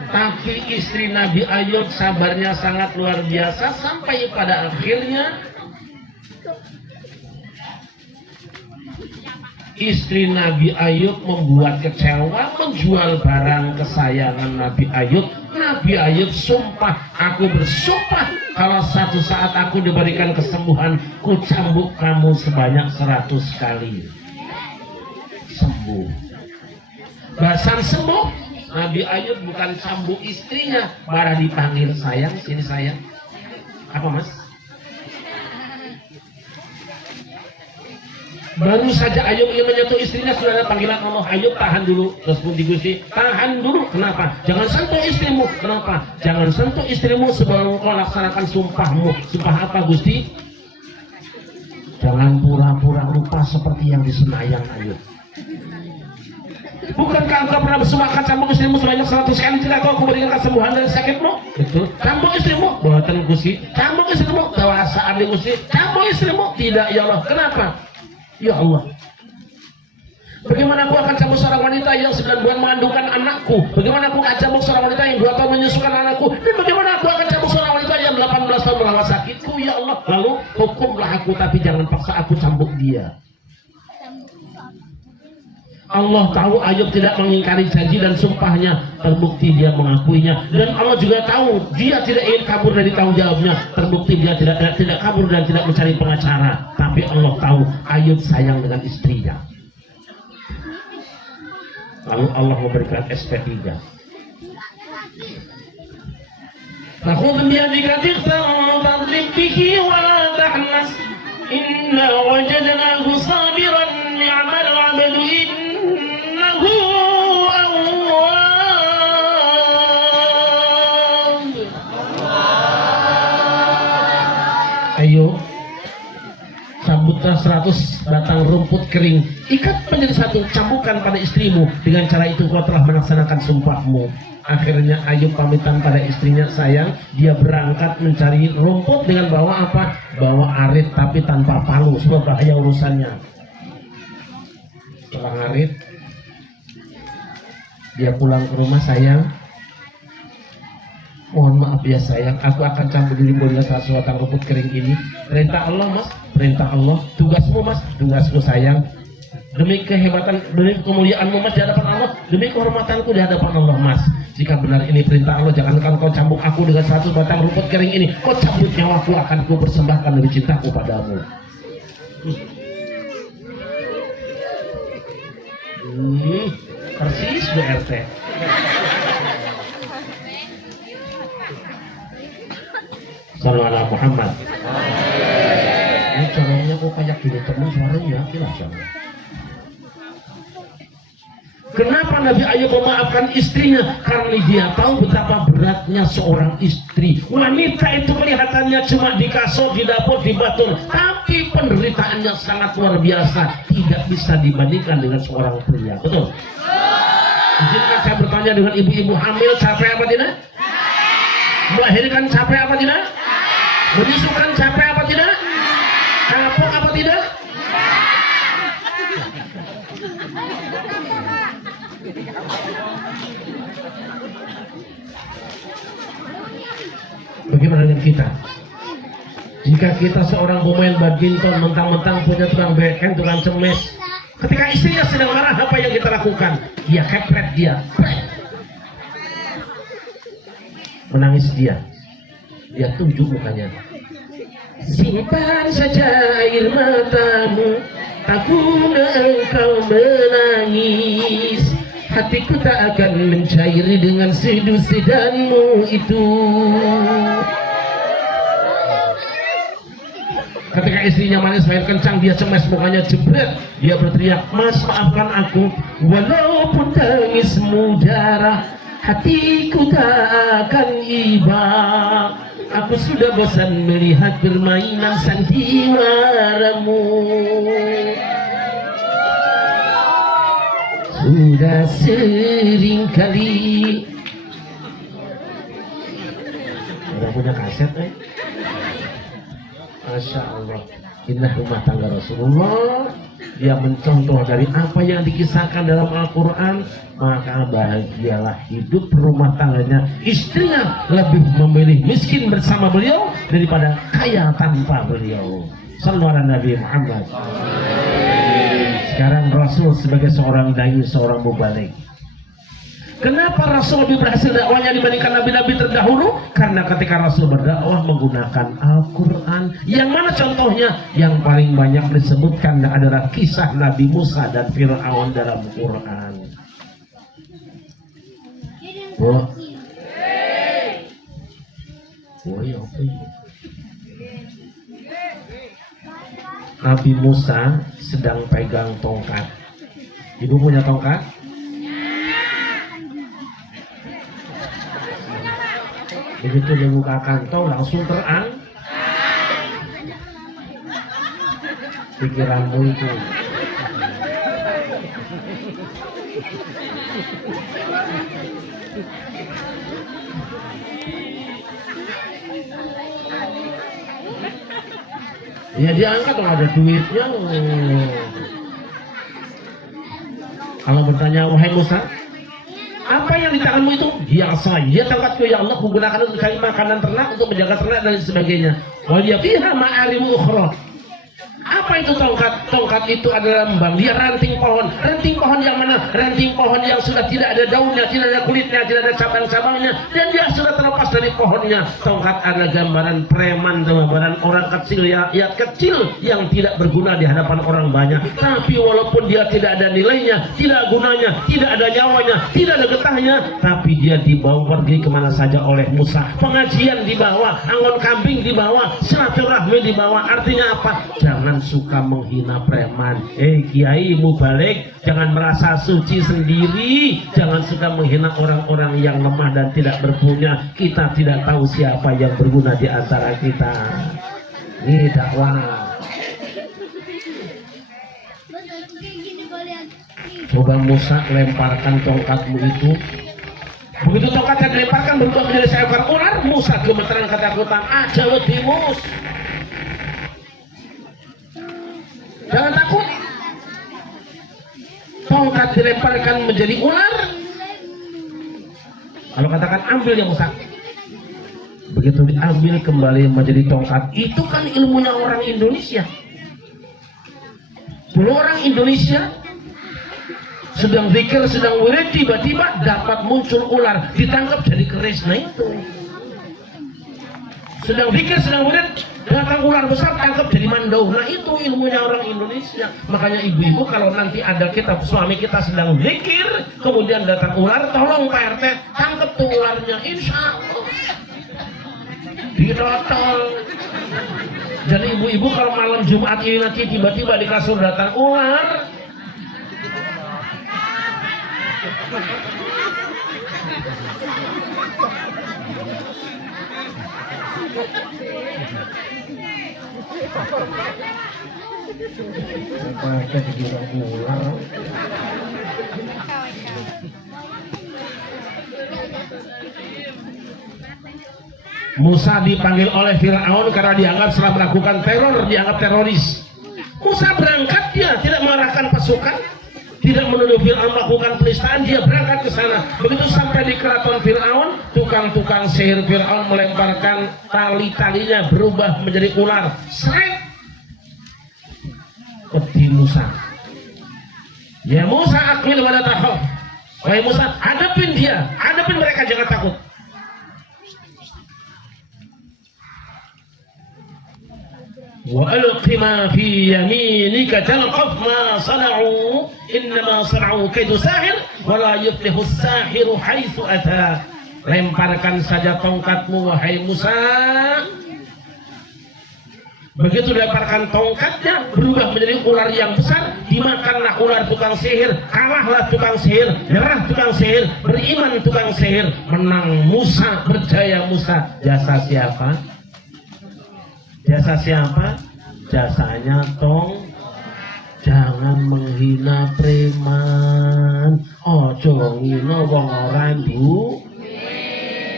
Tapi istri Nabi Ayub sabarnya sangat luar biasa sampai pada akhirnya istri Nabi Ayub membuat kecewa, menjual barang kesayangan Nabi Ayub. Nabi Ayub sumpah, aku bersumpah kalau satu saat aku diberikan kesembuhan, ku cambuk kamu sebanyak 100 kali. Sembuh. Bahasan sembuh. Nabi Ayub bukan cambuk istrinya, malah dipanggil sayang, sini sayang. Apa mas? Baru saja Ayub ingin menyentuh istrinya, sudah ada panggilan Allah, Ayub tahan dulu. Terus pun Gusti, tahan dulu. Kenapa? Jangan sentuh istrimu. Kenapa? Jangan sentuh istrimu sebelum kau laksanakan sumpahmu. Sumpah apa Gusti? Jangan pura-pura lupa seperti yang di Senayan Ayub. Bukankah engkau pernah bersumpah akan cambuk istrimu sebanyak 100 kali, tidak kau memberikan kesembuhan dari sakitmu? Betul. Cambuk istrimu, buatan Gusti. Cambuk istrimu, kewasaan di Gusti. Cambuk istrimu, tidak ya Allah. Kenapa? Ya Allah, Bagaimana aku akan cambuk seorang wanita yang 9 bulan mengandungkan anakku? Bagaimana aku akan cambuk seorang wanita yang 2 tahun menyusukan anakku? Dan bagaimana aku akan cambuk seorang wanita yang 18 tahun merawat sakitku? Ya Allah, lalu hukumlah aku, tapi jangan paksa aku cambuk dia. Allah tahu Ayub tidak mengingkari janji dan sumpahnya, terbukti dia mengakuinya. Dan Allah juga tahu dia tidak ingin kabur dari tanggung jawabnya, terbukti dia tidak kabur dan tidak mencari pengacara. Tapi Allah tahu Ayub sayang dengan istrinya. Lalu Allah memberikan SP3. Takhudh biyadika diqtan tadrib bihi wa la tahnas inna wajadnahu sabiran ni'mal 'abdu innahu awwab. Ayo cabutlah 100 batang rumput kering, ikat menjadi satu, cambukan pada istrimu. Dengan cara itu kau telah melaksanakan sumpahmu. Akhirnya Ayub pamitan pada istrinya. Sayang, dia berangkat mencari rumput dengan bawa apa? Bawa arit tapi tanpa palu, sebab bahaya urusannya. Setelah arit, dia pulang ke rumah. Sayang, mohon maaf ya sayang, aku akan campur dirimu dengan salah sebatang rumput kering ini. Perintah Allah mas, perintah Allah. Tugasmu mas, tugasku sayang. Demi kehebatan, demi kemuliaanmu mas di hadapan Allah, demi kehormatanku di hadapan Allah mas. Jika benar ini perintah Allah, jangankan kau cambuk aku dengan 100 batang rumput kering ini, kau cambuk nyawaku, akan ku persembahkan dari cintaku padamu. Persis BRT. Sallallahu Muhammad. Ini caranya kok kayak gini temen suaranya jelas sama. Kenapa Nabi Ayub memaafkan istrinya? Karena dia tahu betapa beratnya seorang istri. Wanita itu kelihatannya cuma di kasur, di dapur, di batur, tapi penderitaannya sangat luar biasa, tidak bisa dibandingkan dengan seorang pria. Betul? Izinkan saya bertanya dengan ibu-ibu hamil, capek apa tidak? Melahirkan capek apa tidak? Menyusukan capek apa tidak? Kapok apa tidak? Bagaimana dengan kita? Jika kita seorang pemain badminton, mentang-mentang punya tukang backhand, tukang cemes, ketika istrinya sedang marah, apa yang kita lakukan? Ya kepret dia, menangis dia tunjuk mukanya. Simpan saja air matamu, takuna engkau menangis. Hatiku tak akan mencair dengan seduh-sedanmu itu. Ketika istrinya manis main kencang, dia cemas, mukanya jebret. Dia berteriak, mas maafkan aku, walaupun tangismu darah, hatiku tak akan iba. Aku sudah bosan melihat permainan sandiwaramu. Sudah sering kali. Udah punya kaset Masya Allah. Inilah rumah tangga Rasulullah. Dia mencontoh dari apa yang dikisahkan dalam Al-Quran. Maka bahagialah hidup rumah tangganya. Istrinya lebih memilih miskin bersama beliau daripada kaya tanpa beliau. Sallallahu alaihi Nabi Muhammad. Sekarang Rasul sebagai seorang dai, seorang mubalik. Kenapa Rasul lebih berhasil dakwahnya dibandingkan nabi-nabi terdahulu? Karena ketika Rasul berdakwah menggunakan Al-Quran. Yang mana contohnya? Yang paling banyak disebutkan adalah kisah Nabi Musa dan Fir'aun dalam Quran. Wah, ya apa ini? Nabi Musa sedang pegang tongkat. Ibu punya tongkat? Begitu dia buka kantong langsung terang. Pikiranmu itu. Ya diangkat dong, ada duitnya. Allah bertanya, wahai Musa, apa yang di tanganmu itu? Ya saya tongkatku ya Allah, kugunakan untuk cari makanan ternak, untuk menjaga ternak dan sebagainya. Wa liya fiha ma'arimu ukhra. Apa itu tongkat? Tongkat itu adalah lambang. Dia ranting pohon. Ranting pohon yang mana? Ranting pohon yang sudah tidak ada daunnya, tidak ada kulitnya, tidak ada cabang-cabangnya, dan dia sudah terlepas dari pohonnya. Tongkat adalah gambaran preman, gambaran orang kecil ya kecil yang tidak berguna di hadapan orang banyak. Tapi walaupun dia tidak ada nilainya, tidak gunanya, tidak ada nyawanya, tidak ada getahnya, tapi dia dibawa pergi kemana saja oleh Musa. Pengajian dibawa, angon kambing dibawa, silaturahmi dibawa. Artinya apa? Jangan suka menghina preman. Kiai mubalik, jangan merasa suci sendiri, jangan suka menghina orang-orang yang lemah dan tidak berpunya. Kita tidak tahu siapa yang berguna di antara kita. Ini dakwah. Coba Musa, lemparkan tongkatmu itu. Begitu tongkatnya dilemparkan berubah menjadi seekor ular. Musa gemeteran ketakutan. Aja wedimus. Jangan takut. Tongkat dilemparkan menjadi ular. Kalau katakan ambil ya Musa. Begitu diambil kembali menjadi tongkat. Itu kan ilmunya orang Indonesia. Dulu orang Indonesia sedang zikir, sedang wirid, tiba-tiba dapat muncul ular, ditangkap jadi keris. Nah itu. Sedang zikir, sedang wirid, datang ular besar, tangkap jadi mandau. Nah itu ilmunya orang Indonesia. Makanya ibu-ibu kalau nanti ada kita, suami kita sedang zikir, kemudian datang ular, tolong Pak RT tangkap tuh ularnya, insya Allah dirotol. Jadi ibu-ibu kalau malam Jumat ini nanti tiba-tiba di kasur datang ular, pakai dikira ular. Musa dipanggil oleh Fir'aun karena dianggap setelah melakukan teror, dianggap teroris. Musa berangkat, dia tidak mengarahkan pasukan, tidak menuduh Fir'aun melakukan penistaan, dia berangkat ke sana. Begitu sampai di keraton Fir'aun, tukang-tukang sihir Fir'aun melemparkan tali-talinya berubah menjadi ular. Seret! Peti Musa. Ya Musa, akmil wala takhaf. Wahai Musa, hadapin dia, hadapin mereka, jangan takut. Wa alqi ma fi yaminika talqaf ma sana'u innama sana'u kaidu sahir wa la yuflihu as-sahiru haitsu ata. Lemparkan saja tongkatmu wahai Musa. Begitu lemparkan tongkatnya, berubah menjadi ular yang besar, dimakanlah ular tukang sihir, kalahlah tukang sihir, nyerah tukang sihir, beriman tukang sihir, menang Musa, berjaya Musa. Jasa siapa? Jasa siapa? Jasanya jangan menghina preman. Ojo ngino wong ora ndu.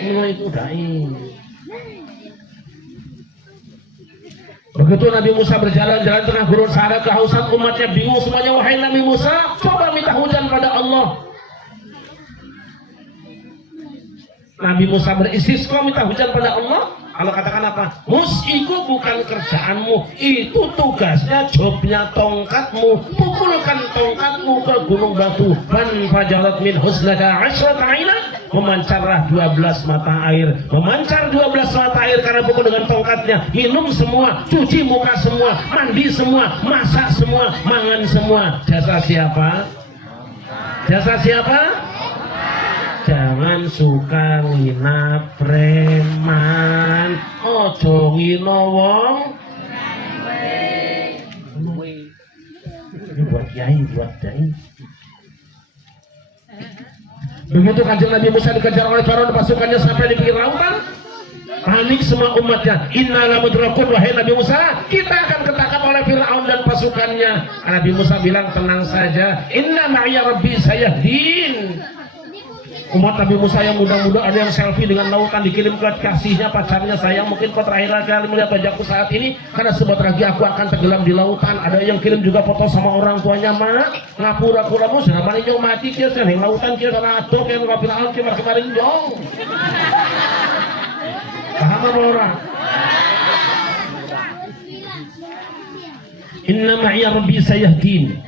Ngono iku dai. Begitu Nabi Musa berjalan-jalan tengah gurun Sahara, kehausan, umatnya bingung semuanya. Wahai Nabi Musa, coba minta hujan pada Allah. Nabi Musa beristisqa minta hujan pada Allah. Allah katakan apa? Mus, itu bukan kerjaanmu, itu tugasnya, jobnya tongkatmu. Pukulkan tongkatmu ke gunung batu. Man fajarat min husnaka asyrata aina. Memancarlah 12 mata air. Memancar 12 mata air karena pukul dengan tongkatnya. Minum semua, cuci muka semua, mandi semua, masak semua, mangan semua. Jasa siapa? Jasa siapa? Jangan suka ngina preman, ojo ngina wong. Ini buat kiai, buat dai. Begitu Kanjeng Nabi Musa dikejar oleh Firaun, pasukannya sampai di pinggir lautan, panik semua umatnya. Inna lamudrakun, wahai Nabi Musa, kita akan ketangkap oleh Firaun dan pasukannya. Nabi Musa bilang, tenang saja, inna ma'iya rabbi sayahdin. Umat Nabi Musa yang muda-muda ada yang selfie dengan lautan dikirim ke kasihnya, pacarnya, sayang mungkin kau terakhir kali melihat wajahku saat ini karena sebentar lagi aku akan tenggelam di lautan. Ada yang kirim juga foto sama orang tuanya, mak ngapura-puramu sudah mana nyong mati kia sana lautan kia sana adok yang nggak pernah kemarin nyong. Paham apa orang? Inna ma'iya rabbi sayahdin.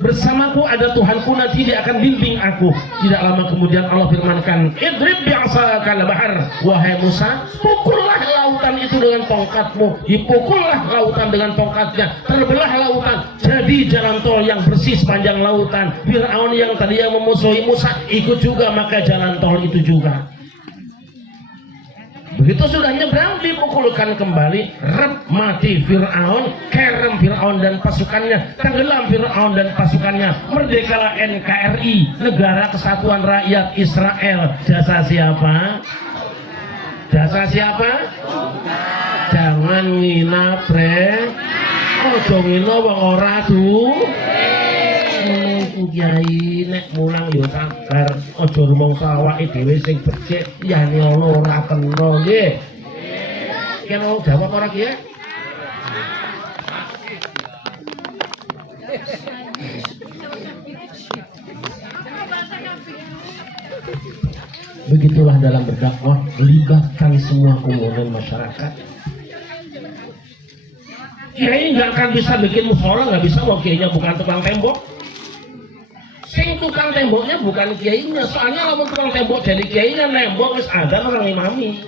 Bersamaku ada Tuhanku, nanti dia akan bimbing aku. Tidak lama kemudian Allah firmankan, idrib bi'asaka al-bahar, wahai Musa, pukullah lautan itu dengan tongkatmu. Dipukullah lautan dengan tongkatnya, terbelah lautan jadi jalan tol yang bersih sepanjang lautan. Fir'aun yang tadi yang memusuhi Musa ikut juga maka jalan tol itu juga. Begitu sudah nyebrang dipukulkan kembali, rep mati Fir'aun, kerem Fir'aun dan pasukannya, tenggelam Fir'aun dan pasukannya. Merdekalah NKRI, Negara Kesatuan Rakyat Israel. Jasa siapa? Jasa siapa? Jangan ngina bre, ojo ngina wong ora tuh. Kiai nek mulang yo sabar, aja rumangsa awake dhewe sing becik, liyane ana ora kena nggih. Kene jawab ora Kiai? Begitulah dalam berdakwah, libatkan semua komponen masyarakat. Kiai nggak akan bisa bikin mushola, nggak bisa, wong kiainya bukan tukang tembok. Sing tukang temboknya bukan kiainya, soalnya kalau tukang tembok jadi kiainya nembok wis ada orang imami.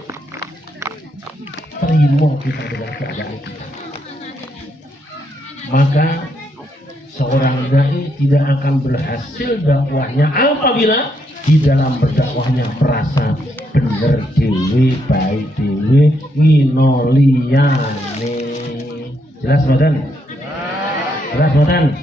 Terima kita dengan keadaan kita. Maka seorang dai tidak akan berhasil dakwahnya apabila di dalam berdakwahnya merasa bener dewe, baik dewe, nginoliyane. Jelas badan? Jelas badan?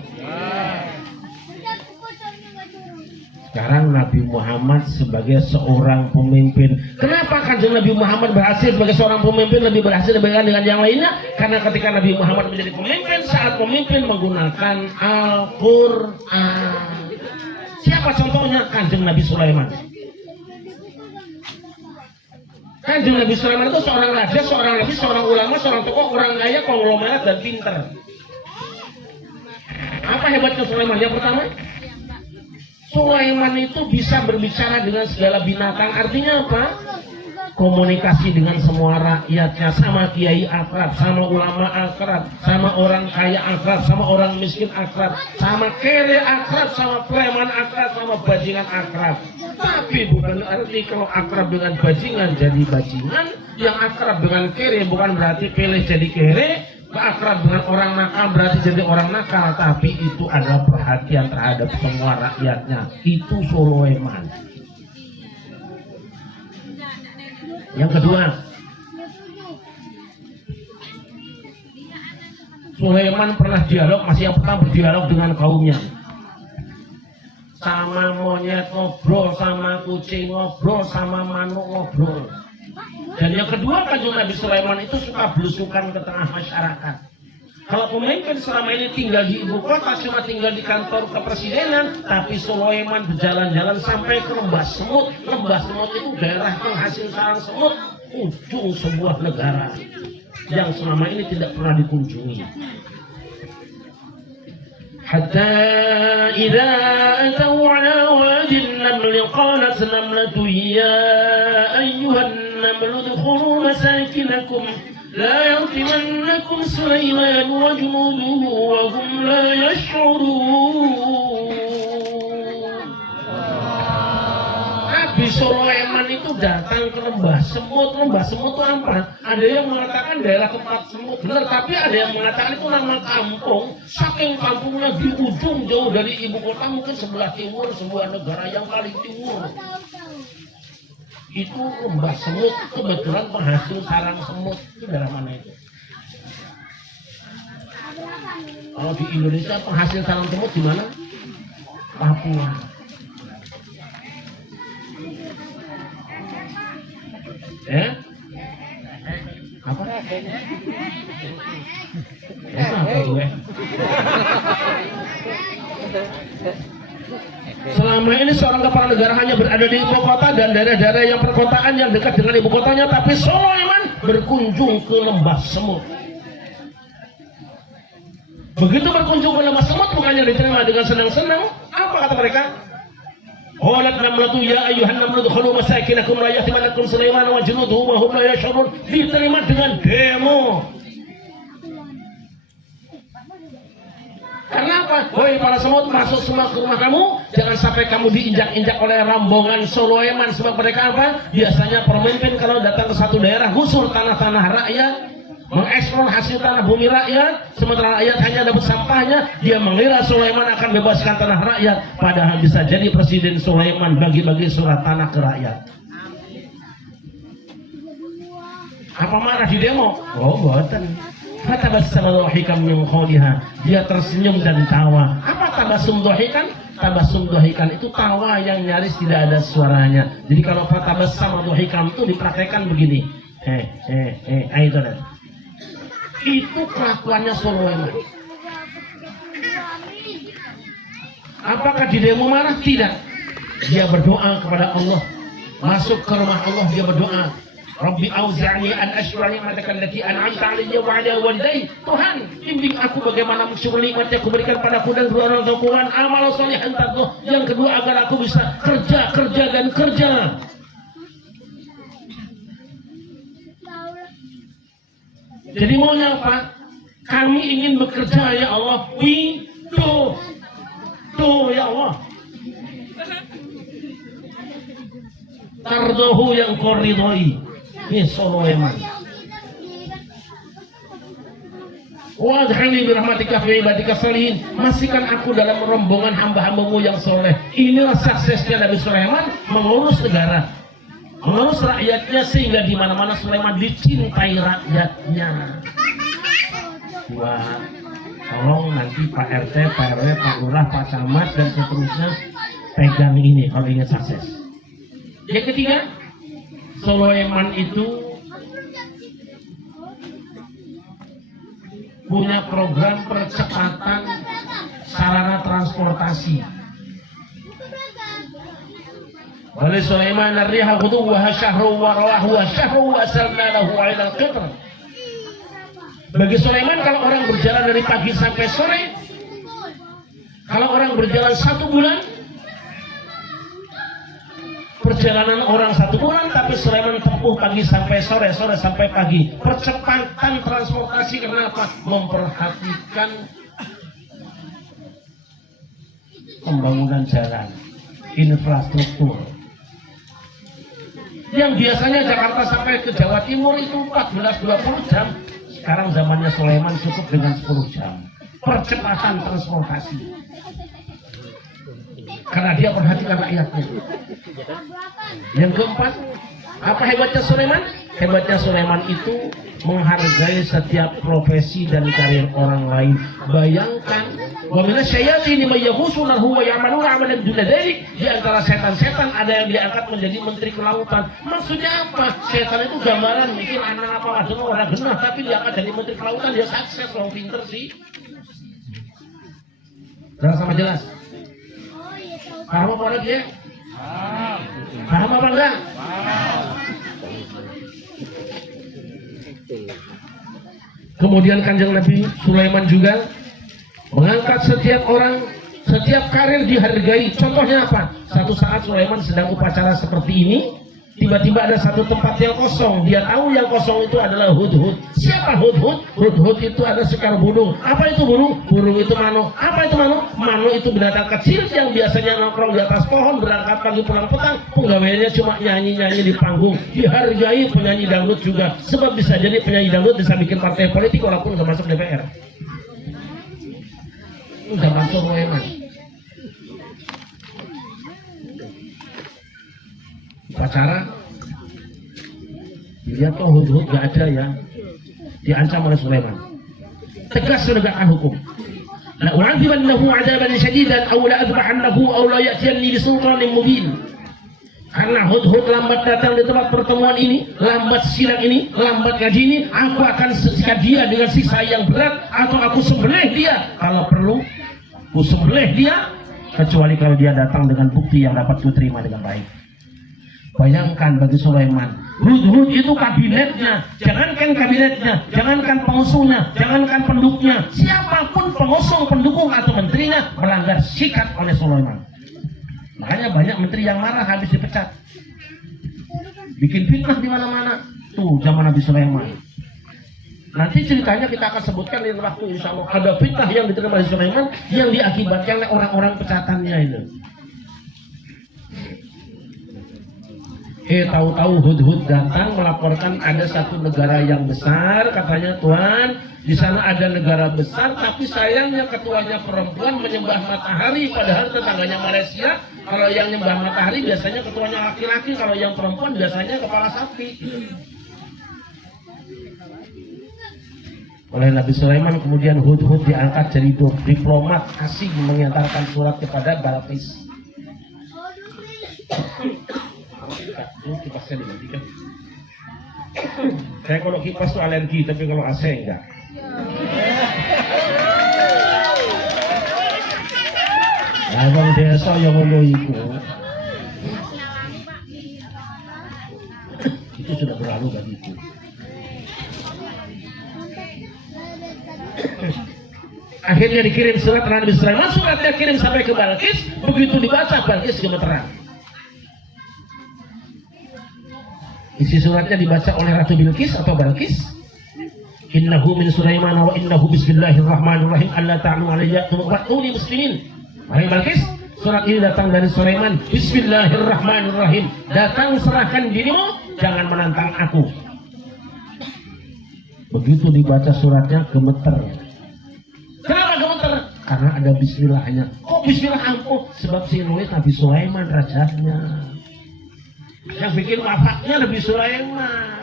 Sekarang Nabi Muhammad sebagai seorang pemimpin. Kenapa Kanjeng Nabi Muhammad berhasil sebagai seorang pemimpin lebih berhasil dibandingkan dengan yang lainnya? Karena ketika Nabi Muhammad menjadi pemimpin, saat pemimpin menggunakan Al-Quran. Siapa contohnya? Kanjeng Nabi Sulaiman. Kanjeng Nabi Sulaiman itu seorang raja, seorang nabi, seorang ulama, seorang tokoh, orang kaya, konglomerat dan pinter. Apa hebatnya Sulaiman? Yang pertama, Sulaiman itu bisa berbicara dengan segala binatang. Artinya apa? Komunikasi dengan semua rakyatnya, sama kiai akrab, sama ulama akrab, sama orang kaya akrab, sama orang miskin akrab, sama kere akrab, sama preman akrab, sama bajingan akrab. Tapi bukan arti kalau akrab dengan bajingan jadi bajingan, yang akrab dengan kere bukan berarti pilih jadi kere. Akrab dengan orang nakal berarti jadi orang nakal, tapi itu adalah perhatian terhadap semua rakyatnya. Itu Sulaiman. Yang kedua, Sulaiman pernah dialog, masih yang pertama berdialog dengan kaumnya. Sama monyet ngobrol, sama kucing ngobrol, sama manuk ngobrol. Dan yang kedua, Kanjeng Nabi Sulaiman itu suka belusukan ke tengah masyarakat. Kalau pemimpin selama ini tinggal di ibu kota, cuma tinggal di kantor kepresidenan, tapi Sulaiman berjalan-jalan sampai ke Lembah Semut. Lembah Semut itu daerah penghasil sarang semut, ujung sebuah negara yang selama ini tidak pernah dikunjungi. Hatta idza ataw ala wadi an-naml qalat namlatu ya ayyuhan naml udkhulu masakinakum la yahtimannakum Sulaiman wa junuduhu wa hum la yash'urun. Nabi Sulaiman itu datang ke Lembah Semut. Lembah Semut itu apa? Ada yang mengatakan daerah tempat semut, benar, tapi ada yang mengatakan itu nama kampung. Saking kampungnya di ujung jauh dari ibu kota, mungkin sebelah timur, sebuah negara yang paling timur. Itu Lembah Semut, kebetulan penghasil sarang semut. Itu daerah mana itu? Kalau di Indonesia penghasil sarang semut di mana? Papua. Apa? Apa gue? Selama selama ini seorang kepala negara hanya berada di ibu kota dan daerah-daerah yang perkotaan yang dekat dengan ibu kotanya, tapi Sulaiman berkunjung ke lembah semut. Begitu berkunjung ke lembah semut, bukannya diterima dengan senang-senang. Apa kata mereka? Qalat namlatu ya ayyuhan namlu dkhulu masakinakum la yahtimannakum Sulaiman wa junuduhu wa hum la yash'urun. Diterima dengan demo. Karena apa? Woi para semut, masuk semua ke rumah kamu, jangan sampai kamu diinjak-injak oleh rombongan Sulaiman. Sebab mereka apa? Biasanya pemimpin kalau datang ke satu daerah, gusur tanah-tanah rakyat, mengeksplor hasil tanah bumi rakyat, sementara rakyat hanya dapat sampahnya. Dia mengira Sulaiman akan bebaskan tanah rakyat, padahal bisa jadi Presiden Sulaiman bagi-bagi surat tanah ke rakyat. Apa marah di demo? Oh, boten. Fatabassama dhahikan min qawliha. Dia tersenyum dan tawa. Apa tabassum dhahikan? Tabassum dhahikan itu tawa yang nyaris tidak ada suaranya. Jadi kalau fatabassama dhahikan itu dipraktekkan begini. Itu dan. Itu kelakuannya Sulaiman. Apakah di demo marah? Tidak. Dia berdoa kepada Allah. Masuk ke rumah Allah, dia berdoa. Rabbi auzi'ni an ashkura ni'mataka allati an'amta 'alayya wa 'ala walidayya. Tuhan, bimbing aku bagaimana mensyukuri nikmat yang Kau berikan padaku dan kedua orang tuaku, amal sholihan tardo. Yang kedua agar aku bisa kerja dan kerja. Jadi maunya apa? Kami ingin bekerja ya Allah. We do ya Allah. Tardohu yang Kau ridhoi. Ini Sulaiman. Wadkhilni birahmatika fi ibadika sholihin. Masihkan aku dalam rombongan hamba-hambamu yang soleh. Inilah suksesnya Nabi Sulaiman mengurus negara, mengurus rakyatnya, sehingga di mana-mana Sulaiman dicintai rakyatnya. Wah, tolong nanti Pak RT, Pak RW, Pak Lurah, Pak Camat dan seterusnya pegang ini kalau ingin sukses. Yang ketiga, Sulaiman itu punya program percepatan sarana transportasi. Wali Sulaiman ar-riha ghuduwwaha syahrun wa rawahuha syahrun wa asalna lahu 'ala al-qitr. Bagi Sulaiman, kalau orang berjalan dari pagi sampai sore, kalau orang berjalan 1 bulan, perjalanan orang 1 bulan, tapi Sulaiman tempuh pagi sampai sore, sore sampai pagi. Percepatan transportasi, kenapa? Memperhatikan pembangunan jalan, infrastruktur. Yang biasanya Jakarta sampai ke Jawa Timur itu 14-20 jam, sekarang zamannya Sulaiman cukup dengan 10 jam. Percepatan transportasi. Karena dia perhatikan rakyatnya. Yang keempat, apa hebatnya Sulaiman? Hebatnya Sulaiman itu menghargai setiap profesi dan karir orang lain. Bayangkan, wa minasyayatini may yaghusunahu wa ya'maluna 'amalan duna dzalik. Di antara setan-setan ada yang diangkat menjadi menteri kelautan. Maksudnya apa? Setan itu gambaran mikir anak apa wadon orang genah, tapi diangkat jadi menteri kelautan, dia sukses, orang pinter sih. Sama jelas. Paham apa lagi ya? Paham apa enggak? Kemudian Kanjeng Nabi Sulaiman juga mengangkat setiap orang, setiap karir dihargai. Contohnya apa? Satu saat Sulaiman sedang upacara seperti ini, tiba-tiba ada satu tempat yang kosong. Dia tahu yang kosong itu adalah Hudhud. Siapa Hudhud? Hudhud itu ada sekar burung. Apa itu burung? Burung itu mano. Apa itu mano? Mano itu binatang kecil yang biasanya nongkrong di atas pohon, berangkat pagi pulang petang. Penggawainya cuma nyanyi-nyanyi di panggung. Dihargai penyanyi dangdut juga. Sebab bisa jadi penyanyi dangdut bisa bikin partai politik walaupun nggak masuk DPR. Udah masuk Sulaiman. Upacara, dilihat kok Hudhud gak ada ya, diancam oleh Sulaiman. Tegas menegakkan hukum. La u'adzibannahu 'adaban syadidan aw la adbahannahu aw la ya'tiyanni bisultanin mubin. Karena Hudhud lambat datang di tempat pertemuan ini, lambat silang ini, lambat ngaji ini, aku akan siksa dia dengan siksa yang berat, atau aku sembelih dia. Kalau perlu, aku sembelih dia. kecuali kalau dia datang dengan bukti yang dapat diterima dengan baik. Bayangkan bagi Sulaiman, Hudhud itu kabinetnya, jangankan kabinetnya, jangankan pengusungnya, jangankan pendukungnya, siapapun pengusung, pendukung atau menterinya melanggar sikat oleh Sulaiman. Makanya banyak menteri yang marah habis dipecat, bikin fitnah di mana-mana. Tuh zaman Nabi Sulaiman. Nanti ceritanya kita akan sebutkan di waktu insya Allah. Ada fitnah yang diterima Nabi Sulaiman yang diakibatkan oleh orang-orang pecatannya itu. Tahu-tahu Hudhud datang melaporkan ada satu negara yang besar, katanya Tuhan, di sana ada negara besar, tapi sayangnya ketuanya perempuan menyembah matahari, padahal tetangganya Malaysia, kalau yang menyembah matahari biasanya ketuanya laki-laki, kalau yang perempuan biasanya kepala sapi. Oleh Nabi Sulaiman kemudian Hudhud diangkat jadi diplomat asing mengantarkan surat kepada Balqis. Kipasnya digantikan. Saya kalau kipas tuh alergi, tapi kalau AC enggak. Abang desa yang ngono itu sudah berlalu bagiku. Akhirnya dikirim surat Nabi Sulaiman, suratnya kirim sampai ke Balqis, begitu dibaca Balqis gemeteran. Isi suratnya dibaca oleh Ratu Bilqis atau Balqis. Innahu min Sulaiman wa innahu bismillahirrahmanirrahim alla ta'lu alayya tu'atuni muslimin. Wahai Balqis, surat ini datang dari Sulaiman. Bismillahirrahmanirrahim. Datang serahkan dirimu, jangan menantang aku. Begitu dibaca suratnya gemeter. Kenapa gemeter? Karena ada bismillahnya. Kok bismillah ampuh? Sebab si nulis Nabi Sulaiman rajanya. Yang bikin wafaknya Nabi Sulaiman.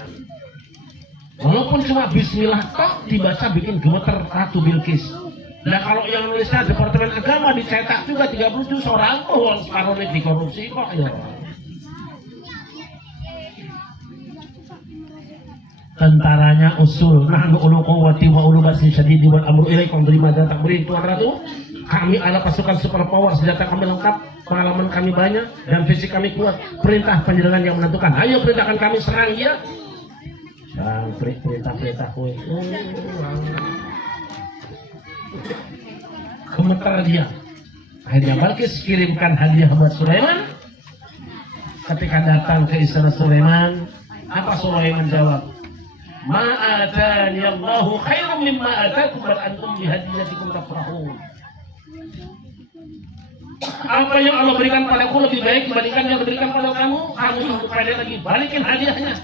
Walaupun cuma bismillah tok dibaca bikin gemeter Ratu Bilqis. Nah kalau yang nulisnya Departemen Agama dicetak juga 30 juz orang tuh separuh ini dikorupsi kok ya. Tentaranya usul nahnu ulu quwwati wa ulu basin syadidi wal amru ilaikum dari madza takbirin Tuan Ratu. Kami adalah pasukan super power, senjata kami lengkap, pengalaman kami banyak, dan fisik kami kuat. Perintah penjalangan yang menentukan. Ayo perintahkan kami serang dia. Dan perintah kue. Gemeter dia. Akhirnya Balqis kirimkan hadiah buat Sulaiman. Ketika datang ke istana Sulaiman, apa Sulaiman jawab? Ma'atani Allahu khairum mimma atakum bal antum bihadiyatikum tafrahun. Apa yang Allah berikan padaku lebih baik dibandingkan yang diberikan pada kamu. Kamu untuk pede lagi, balikin hadiahnya.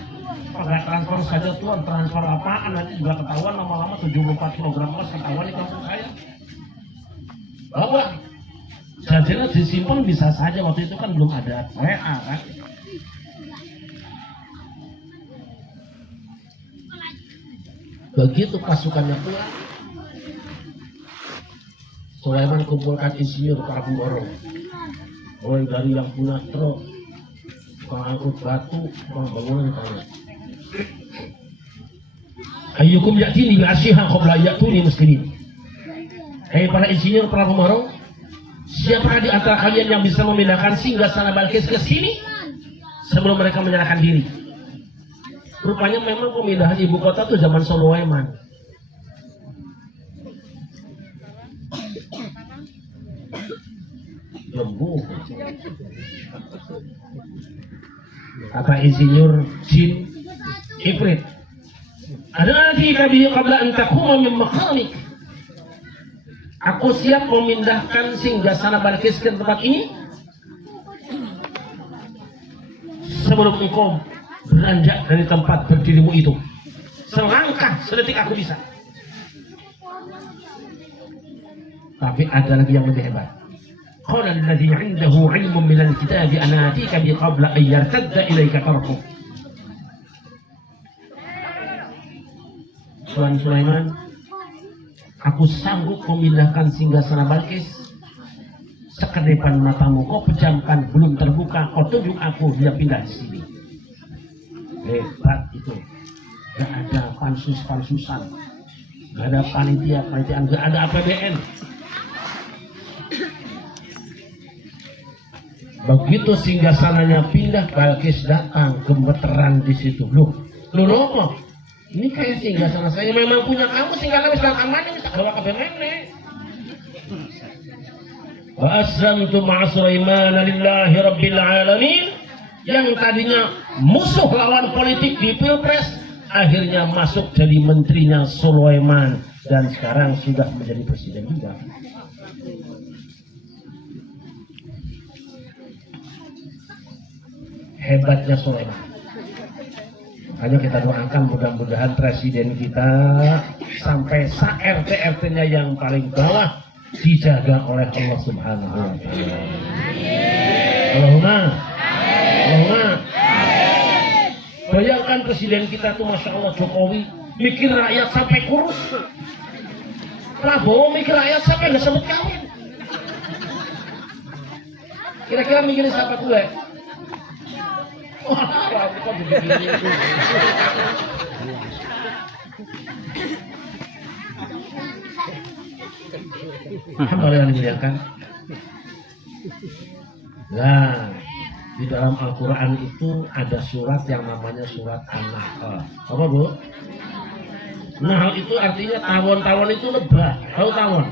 Pakai transfer saja Tuhan, transfer apaan nanti juga ketahuan lama-lama 74 kilogram emas ketahuan di kampung saya. Bawa jadinya disimpan bisa saja, waktu itu kan belum ada WA kan. Begitu pasukannya pulang, Sulaiman kumpulkan insinyur para pemborong, mulai dari yang punya truk, tukang angkut batu, tukang bangunan tanah. Ayyukum ya'tini bi asyiha qabla ya'tuni muslimin. Hei para insinyur, para pemborong, siapa di antara kalian yang bisa memindahkan singgasana Balqis ke sini sebelum mereka menyerahkan diri? Rupanya memang pemindahan ibu kota itu zaman Sulaiman. Lembu. Kata insinyur Jin Ifrit, ada nanti kabihi qabla an taquma min maqamik. Aku siap memindahkan singgasana Balqis ke tempat ini sebelum engkau beranjak dari tempat berdirimu itu. Selangkah sedetik aku bisa. Tapi ada lagi yang lebih hebat. Qala alladhi 'indahu 'ilmun min al-kitabi ana atika bi qabla an yartadda ilayka tarfuk. Tuan Sulaiman, aku sanggup memindahkan singgasana Balqis sekedepan matamu. Kau pejamkan, belum terbuka, kau tunjuk aku, dia pindah di sini. Hebat itu. Gak ada pansus-pansusan, gak ada panitia-panitiaan, gak ada APBN. Begitu singgasananya pindah, Balkis datang gemeteran di situ. Loh kok? Ini kayak singgasana saya memang punya kamu, singgah wis nang amane wis tak gawa kabeh meneh. Wa aslamtu ma'a Sulaiman lillahi rabbil alamin. Yang tadinya musuh lawan politik di Pilpres akhirnya masuk jadi menterinya Sulaiman dan sekarang sudah menjadi presiden juga. Hebatnya Sulaiman. Hanya kita doakan mudah-mudahan presiden kita sampai RT-RT-nya yang paling bawah dijaga oleh Allah Subhanahu wa taala. Allahumma. Bayangkan presiden kita tuh Masya Allah Jokowi mikir rakyat sampai kurus. Prabowo mikir rakyat sampai nggak sempet kawin. Kira-kira mikirin siapa gue? Wah, kok begini? Alhamdulillah dimuliakan. Nah, di dalam Al-Quran itu ada surat yang namanya surat An-Nahl. Apa bu? Nahl itu artinya tawon-tawon itu lebah. Tahu tawon?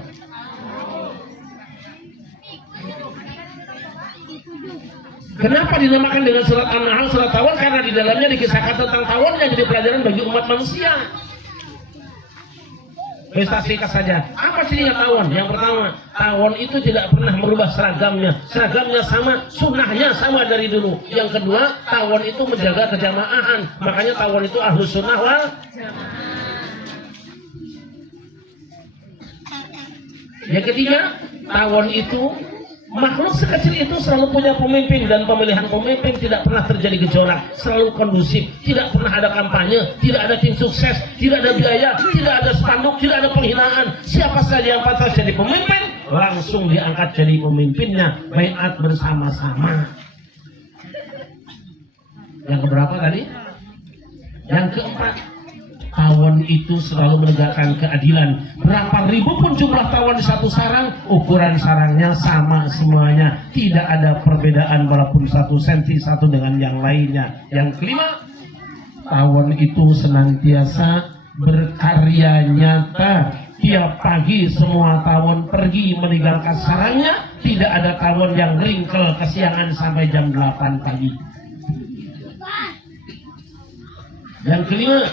Kenapa dinamakan dengan surat An-Nahl, surat tawon? Karena di dalamnya dikisahkan tentang tawon yang jadi pelajaran bagi umat manusia. Kita singkat saja. Apa sihnya tawon? Yang pertama, tawon itu tidak pernah merubah seragamnya. Seragamnya sama, sunnahnya sama dari dulu. Yang kedua, tawon itu menjaga kejamaahan. Makanya tawon itu ahlus sunnah wal. Yang ketiga, tawon itu makhluk sekecil itu selalu punya pemimpin dan pemilihan pemimpin tidak pernah terjadi gejolak, selalu kondusif, tidak pernah ada kampanye, tidak ada tim sukses, tidak ada biaya, tidak ada spanduk, tidak ada penghinaan. Siapa saja yang pantas jadi pemimpin langsung diangkat jadi pemimpinnya, baiat bersama-sama. Yang keberapa tadi? Yang keempat, tawon itu selalu menegakkan keadilan. Berapa ribu pun jumlah tawon di satu sarang, ukuran sarangnya sama semuanya. Tidak ada perbedaan walaupun 1 senti satu dengan yang lainnya. Yang kelima, tawon itu senantiasa berkarya nyata. Tiap pagi semua tawon pergi meninggalkan sarangnya. Tidak ada tawon yang ringkel kesiangan sampai jam 8 pagi. Yang kelima,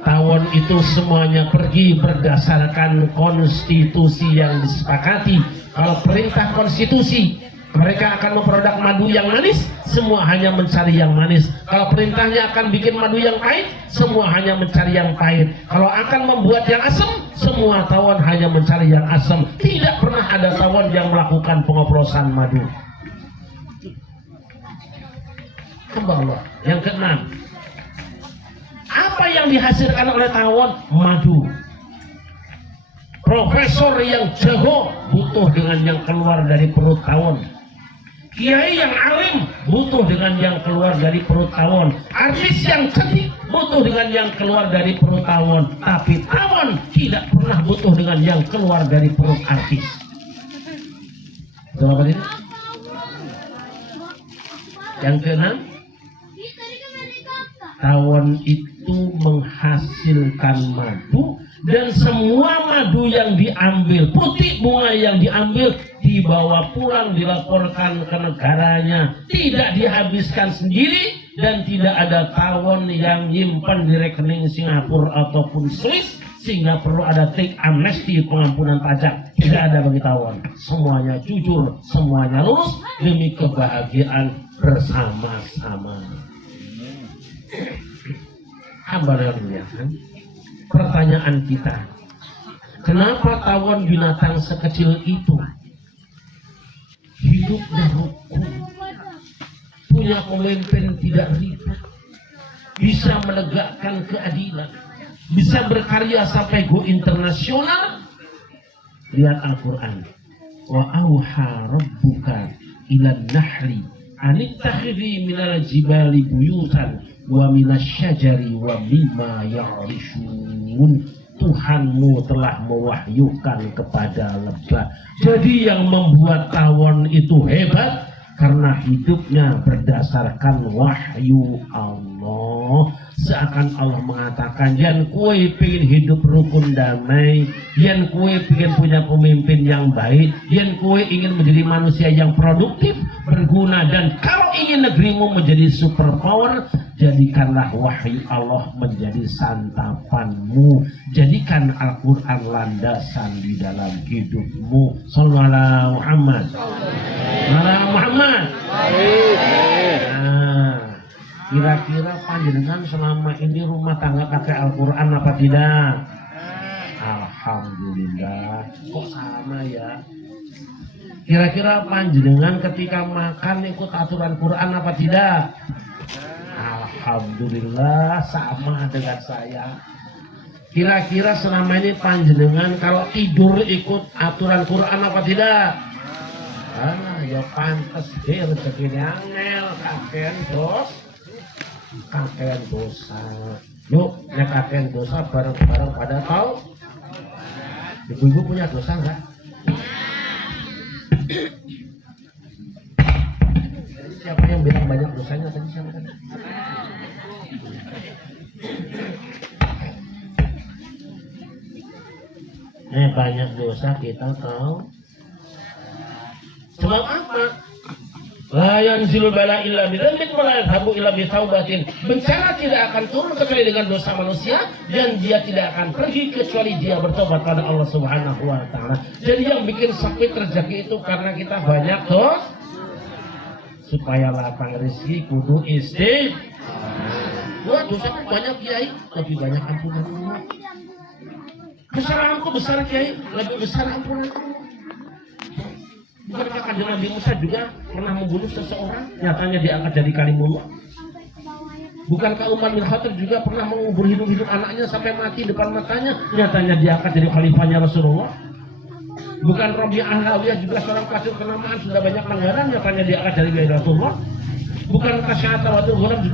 tawon itu semuanya pergi berdasarkan konstitusi yang disepakati. Kalau perintah konstitusi, mereka akan memproduk madu yang manis, semua hanya mencari yang manis. Kalau perintahnya akan bikin madu yang pahit, semua hanya mencari yang pahit. Kalau akan membuat yang asam, semua tawon hanya mencari yang asam. Tidak pernah ada tawon yang melakukan pengoplosan madu. Hamba Allah. Yang keenam, apa yang dihasilkan oleh tawon? Madu. Profesor yang jago butuh dengan yang keluar dari perut tawon. Kiai yang alim butuh dengan yang keluar dari perut tawon. Artis yang cantik butuh dengan yang keluar dari perut tawon. Tapi tawon tidak pernah butuh dengan yang keluar dari perut artis. Betul apa ini? Yang keenam, tawon itu menghasilkan madu dan semua madu yang diambil, putih bunga yang diambil dibawa pulang, dilaporkan ke negaranya, tidak dihabiskan sendiri dan tidak ada tawon yang nyimpan di rekening Singapura ataupun Swiss sehingga perlu ada teks amnesti pengampunan pajak. Tidak ada bagi tawon. Semuanya jujur, semuanya lurus demi kebahagiaan bersama-sama. Hamba yang pertanyaan kita, kenapa tawon binatang sekecil itu hidup dan rukun, punya pemimpin tidak ribet, bisa menegakkan keadilan, bisa berkarya sampai go internasional? Lihat Al-Quran. Wa auha rabbuka ilan nahli anittakhidhi minal jibali buyutan wa minasyajari wa mimma ya'rishun. Tuhanmu telah mewahyukan kepada lebah. Jadi yang membuat tawon itu hebat karena hidupnya berdasarkan wahyu Allah. Seakan Allah mengatakan, yang kue pengen hidup rukun damai, yang kue pengen punya pemimpin yang baik, yang kue ingin menjadi manusia yang produktif, berguna, dan kalau ingin negerimu menjadi superpower, jadikanlah wahyu Allah menjadi santapanmu. Jadikan Al-Quran landasan di dalam hidupmu. Sallallahu Muhammad. Sallallahu Muhammad. Nah, kira-kira panjenengan selama ini rumah tangga pakai Al-Quran apa tidak? Alhamdulillah. Kok sama ya? Kira-kira panjenengan ketika makan ikut aturan Quran apa tidak? Alhamdulillah sama dengan saya. Kira-kira selama ini panjenengan kalau tidur ikut aturan Quran apa tidak? Ya pantes deh rezeki angel kakean dosa. Yuk, nek kakean dosa bareng-bareng pada tahu. Ibu-ibu punya dosa enggak? Siapa yang bilang banyak dosanya tadi siapa tadi? Banyak dosa kita tahu. Sebab apa? La yanzilul bala illa bidzambin wa la yadhhabu illa bitaubatin. Bencana tidak akan turun kecuali dengan dosa manusia, dan dia tidak akan pergi kecuali dia bertobat pada Allah Subhanahu wa taala. Jadi yang bikin sempit rezeki itu karena kita banyak dosa. Supaya lapang rezeki kudu wah, dosa banyak kiai, lebih banyak ampunan Allah. Kesalahanku besar kiai, lebih besar ampunan Allah. Bukankah kanjeng Nabi Musa juga pernah membunuh seseorang, nyatanya diangkat jadi kalimullah? Bukankah Umar bin Khattab juga pernah mengubur hidup-hidup anaknya sampai mati depan matanya, nyatanya diangkat jadi khalifahnya Rasulullah? Bukan Rabi'ah Hawiyah juga seorang pasir kenamaan, sudah banyak pelanggaran, nyatanya diangkat dari Rasulullah? Bukankah Syahatawatul Ghulam juga